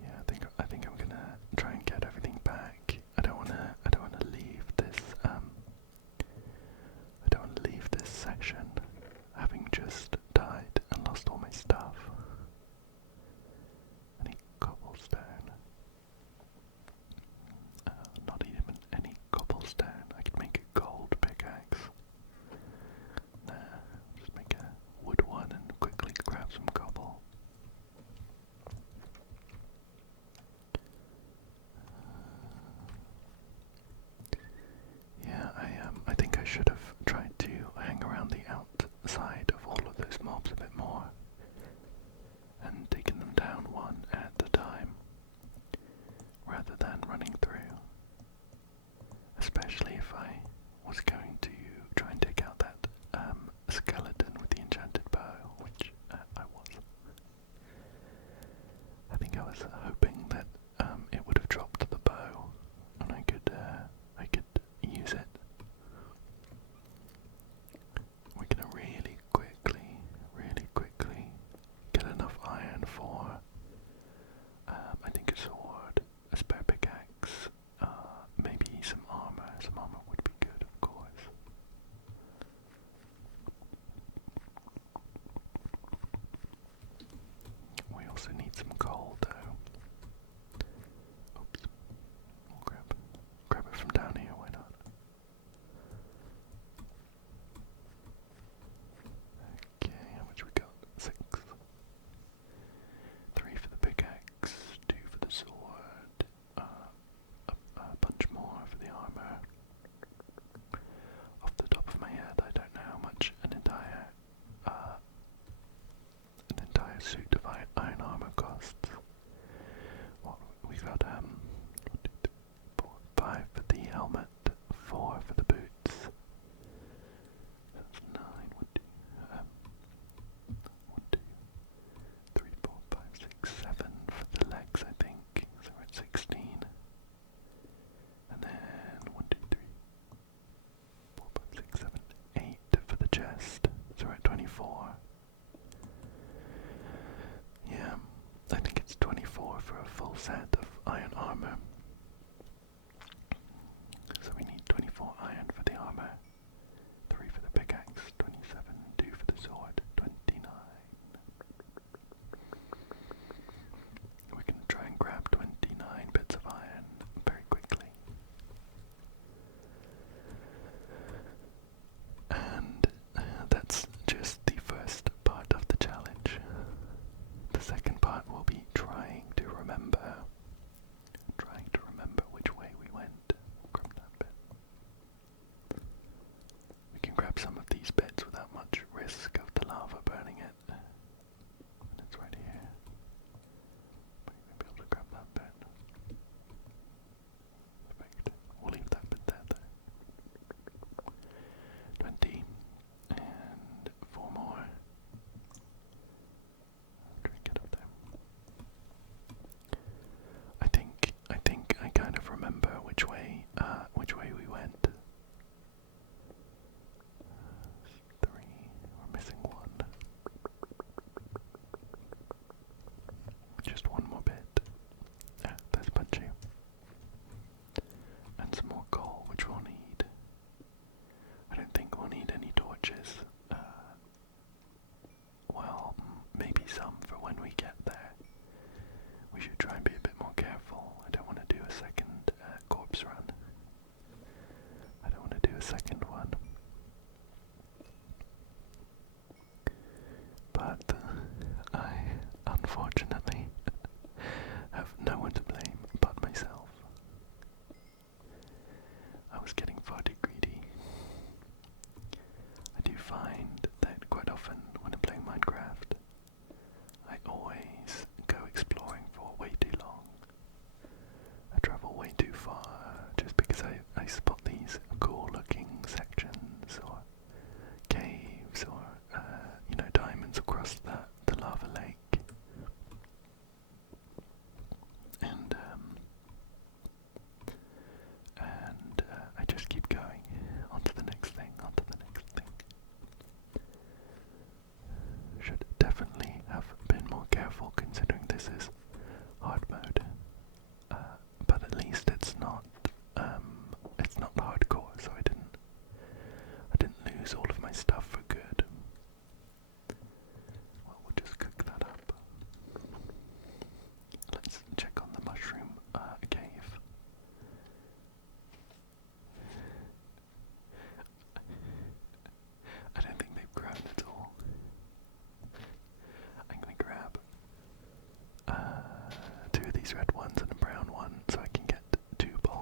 Yeah, I think I'm gonna try and get everything back. I don't wanna leave this section having just died and lost all my stuff. Any cobblestone? Not even any cobblestone. I could make a gold pickaxe. Nah, just make a wood one and quickly grab some cobble. Yeah, I think I should have tried to hang around the outside of all of those mobs a bit more and taken them down one at a time rather than running through. Especially if I was going to try and take out that skeleton with the enchanted bow, which I was. I think I was hoping that it would have dropped the bow and I could use it. We're gonna really quickly get enough iron for I think a sword, a spare pickaxe, maybe some armor. Some armor would be good, of course. We also need some coal though.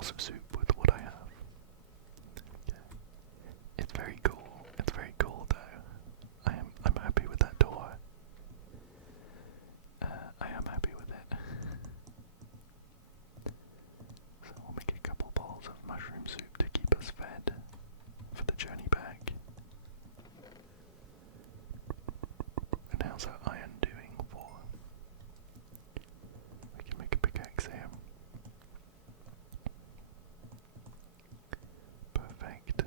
bowls of soup with what I have. Yeah. It's very cool. It's very cool though. I'm happy with that door. I am happy with it. So we'll make a couple bowls of mushroom soup to keep us fed for the journey back. And how's our iron doing for? We can make a pickaxe here. Perfect.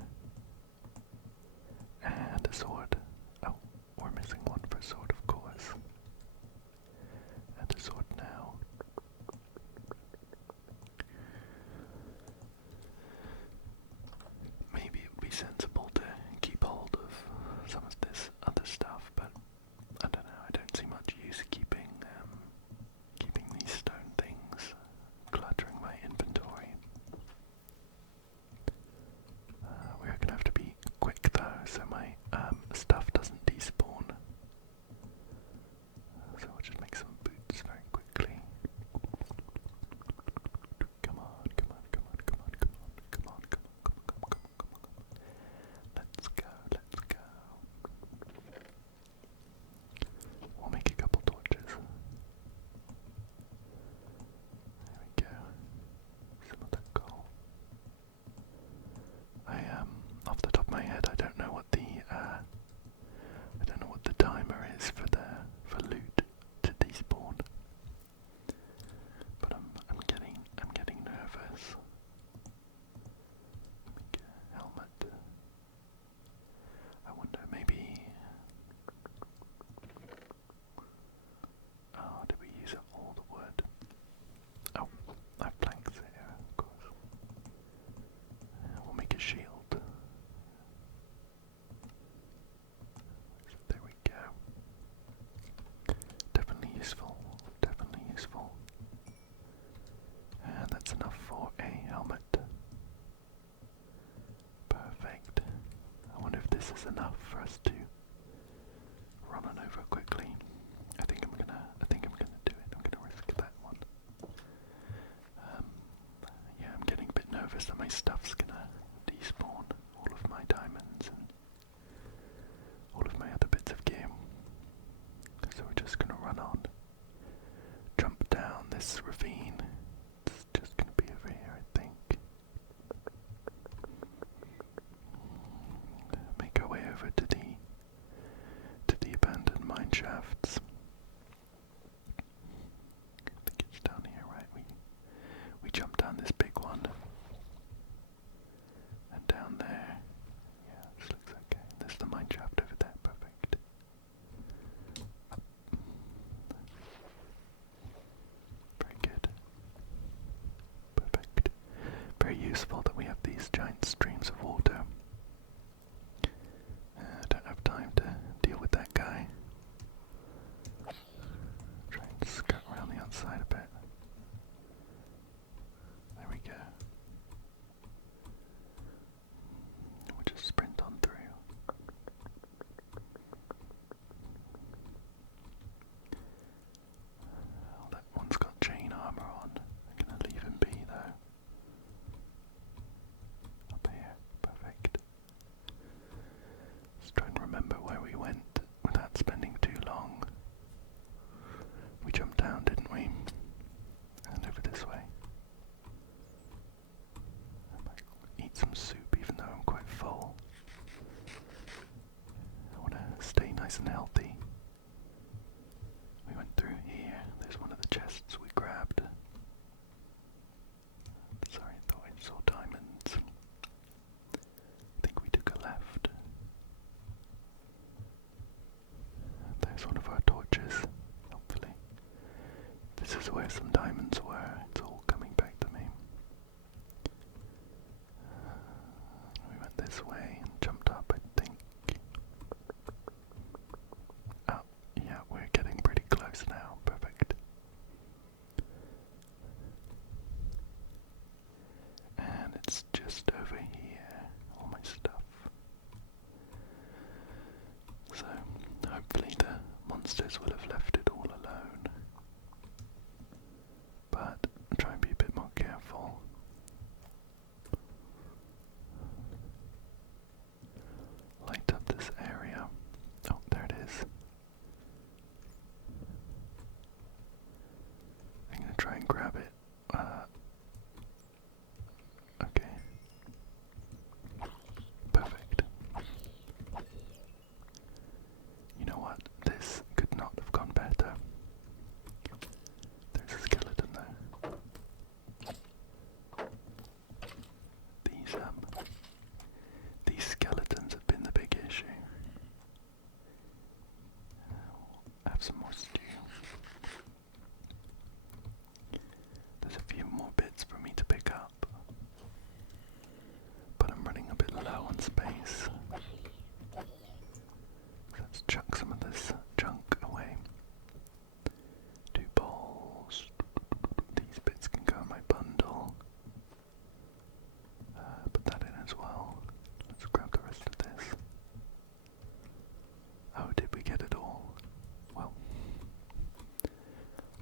And a sword. Oh, we're missing one for a sword, of course. And a sword now. Maybe it would be sensible to keep hold of some of this other stuff, but I don't know, I don't see much use keeping these stone things cluttering my inventory. We're gonna have to be quick though, so my stuff doesn't despawn. So we'll just make some boots very quickly. Come on, come on, come on, come on, come on, come on, come on, come on, come on, come on, come on. Let's go, let's go. We'll make a couple torches. There we go. Some of that coal. Off the top of my head, I don't know what the timer is for loot to despawn. But I'm getting nervous. Make a helmet. I wonder maybe. Oh, did we use up all the wood? Oh, I have planks here, of course. We'll make a shield. So there we go. Definitely useful. Definitely useful. And that's enough for a helmet. Perfect. I wonder if this is enough for us to run on over quickly. I think I'm gonna do it. I'm gonna risk that one. Yeah, I'm getting a bit nervous that my stuff's gonna despawn, all of my diamonds and all of my other bits of gear. So we're just gonna run on, jump down this ravine. It's just gonna be over here, I think. Make our way over to the abandoned mine shafts. I think it's down here, right? We jump down this big one. And down there. Yeah, this looks okay. There's the mine shaft over there, perfect. Very good. Perfect. Very useful that we have these giant streams of water. I don't have time to deal with that guy. Try and skirt around the outside a bit. There we go. We'll just sprint on through. Oh, that one's got chain armor on. I'm gonna leave him be though. Up here, perfect. Let's try and remember where we went without spending too long. We jumped down, didn't we? And over this way. I might eat some soup even though I'm quite full. I want to stay nice and healthy. We went through here. There's one of the chests we grabbed. Sorry, I thought I saw diamonds. I think we took a left. There's one of our torches, hopefully. This is where some diamonds were. It's all coming back to me. We went this way and jumped up, I think. Oh, yeah, we're getting pretty close now. Perfect. And it's just over here, all my stuff. So, hopefully the monsters will have left it all alone. But try and be a bit more careful. on space. Let's chuck some of this junk away. 2 balls. These bits can go in my bundle. Put that in as well. Let's grab the rest of this. Oh, did we get it all? Well,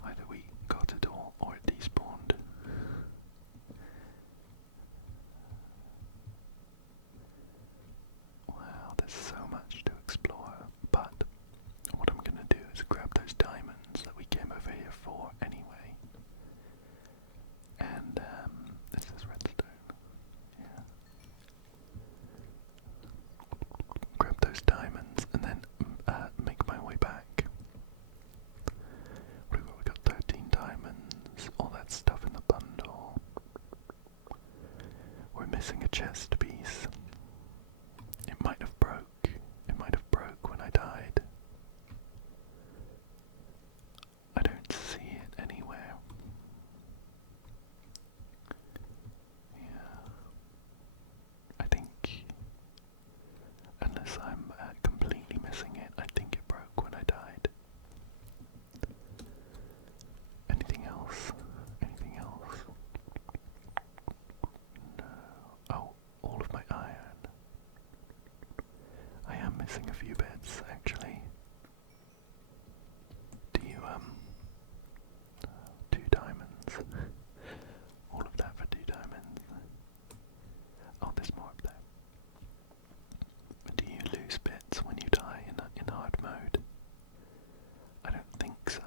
either we got it all or it despawned. Wow, there's so much to explore, but what I'm going to do is grab those diamonds that we came over here for anyway. And, this is redstone. Yeah. Grab those diamonds and then make my way back. What have we got? We got 13 diamonds, all that stuff in the bundle. We're missing a chest piece. It might have broke. It might have broke when I died. I don't see it anywhere. Yeah. I think, unless I'm completely missing it, I think it broke when I died. Anything else? Anything else? No. Oh, all of my iron. I am missing a few bits, actually. Do you, 2 diamonds. All of that for 2 diamonds. Oh, there's more up there. Do you lose bits when you die in hard mode? I don't think so.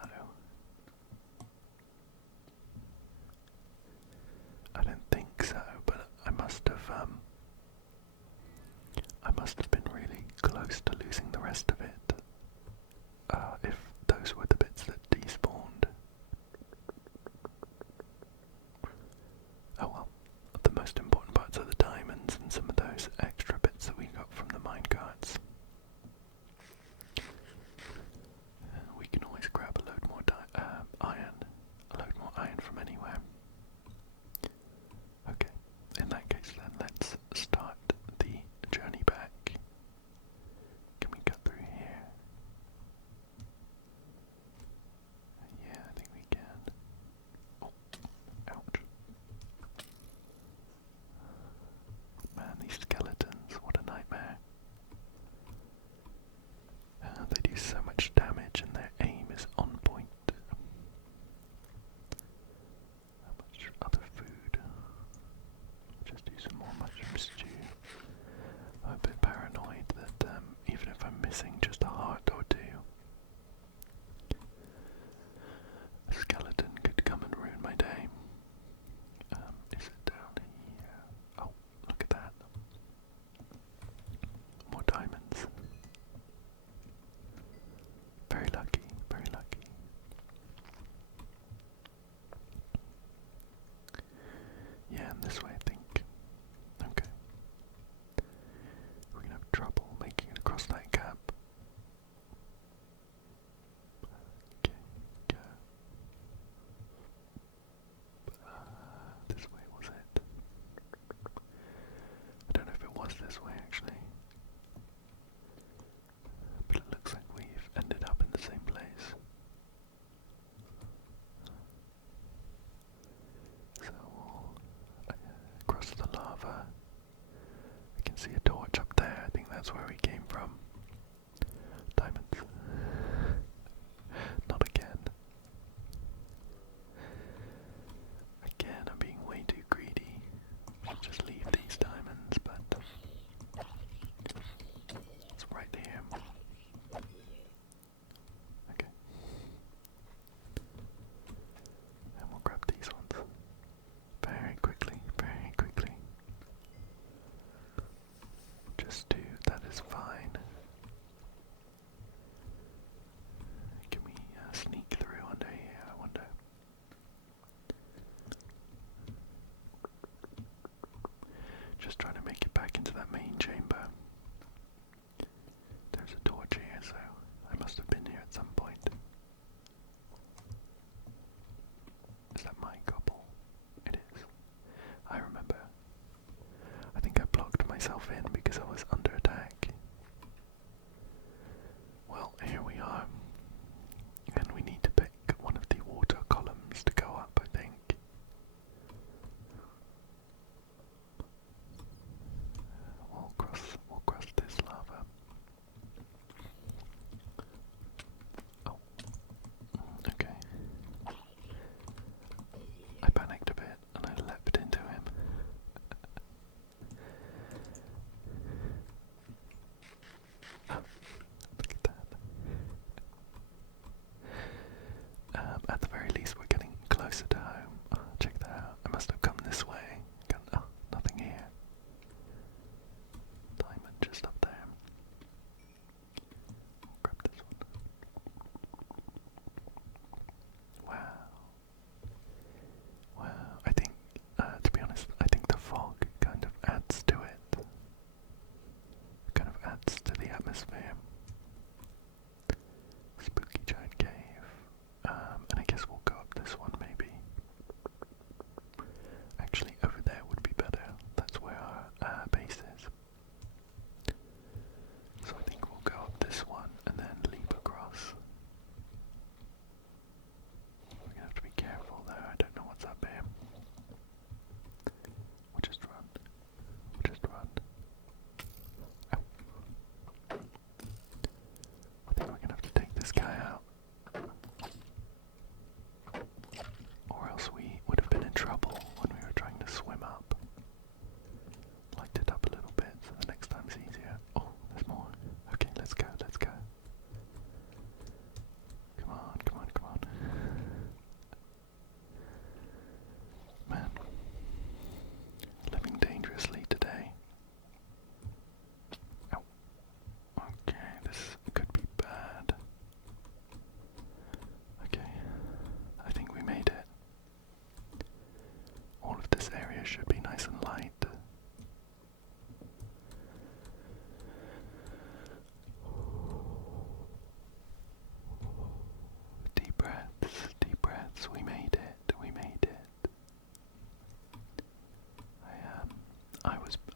I don't think so, but I must have been really close to losing the rest of it. If those were the bits that despawned. Oh well, the most important parts are the diamonds and some of those extra bits that we got from the minecarts. We can always grab a load more iron from anywhere. Okay, in that case then let's start the journey back. Can we cut through here? Yeah, I think we can. Oh, ouch. Man, these skeletons, what a nightmare. They do so much damage and their aim is on point. How much other food? Just do some more mushroom stew. I'm a bit paranoid that even if I'm missing just a heart or 2, a skeleton could come and ruin my day. Is it down here? Oh, look at that. More diamonds. Very lucky, very lucky. Yeah, and this way I think. Okay. We're gonna have trouble making it across that gap. Okay, go. This way was it? I don't know if it was this way actually. But it looks like we've ended up in the same place. So across the lava, I can see a torch up there. I think that's where we came from. Diamonds. Not again. Again, I'm being way too greedy. I'll just leave these diamonds, but it's right here. Okay. And we'll grab these ones. Very quickly, very quickly. Just 2, that is fine. Can we sneak through under here, I wonder? Just trying to make it back into that main chamber. There's a torch here, so I must have been here at some point. Is that my couple? It is. I remember. I think I blocked myself myself in because I was under attack. Well, here we are. And we need to pick one of the water columns to go up, I think. We'll cross this lava. Oh. Okay. I panicked a bit and I leapt into him. Look at that. At the very least, we're getting closer to home. Oh, check that out. I must have come this way. Oh, nothing here. Diamond just up there. Grab this one. Wow. Wow. I think, to be honest, I think the fog kind of adds to it. Kind of adds to the atmosphere. Spooky giant cave. And I guess we'll go up this one maybe. Actually, over there would be better. That's where our base is. So I think we'll go up this one and then leap across. We're gonna have to be careful there. I don't know what's up here. We'll just run. We'll just run. Ow. I think we're gonna have to take this guy out. Or else we would have been in trouble when we were trying to swim up. Light it up a little bit so the next time's easier. Oh, there's more. Okay, let's go, let's go. Come on, come on, come on. Man. Living dangerously today. Ow. Okay, this could be bad. Okay, I think we made it. All of this area should be nice and light. Deep breaths, we made it, we made it.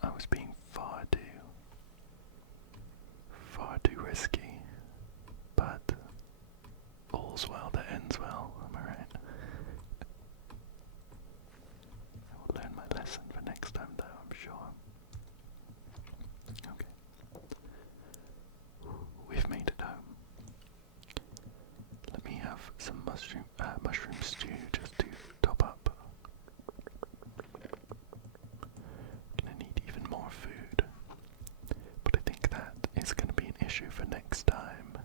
I was being far too risky, but all's well that ends well, am I right? I will learn my lesson for next time though, I'm sure. Okay. We've made it home. Let me have some mushroom stew just to top up. Gonna need even more food. But I think that is gonna be an issue for next time.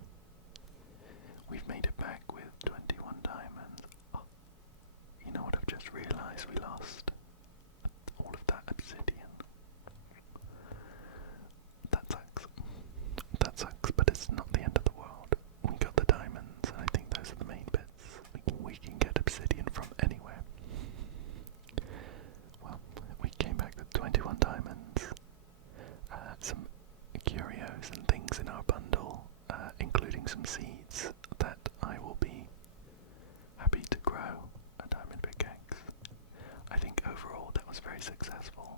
We've made it back with 21 diamonds. Oh, you know what I've just realised? We lost all of that obsidian. That sucks. That sucks, but it's not the end of the world. We got the diamonds, and I think those are the main bits. We can get obsidian from anywhere. Well, we came back with 21 diamonds, some curios and things in our bundle, including some seeds that I will be happy to grow a diamond pickaxe. I think overall that was very successful.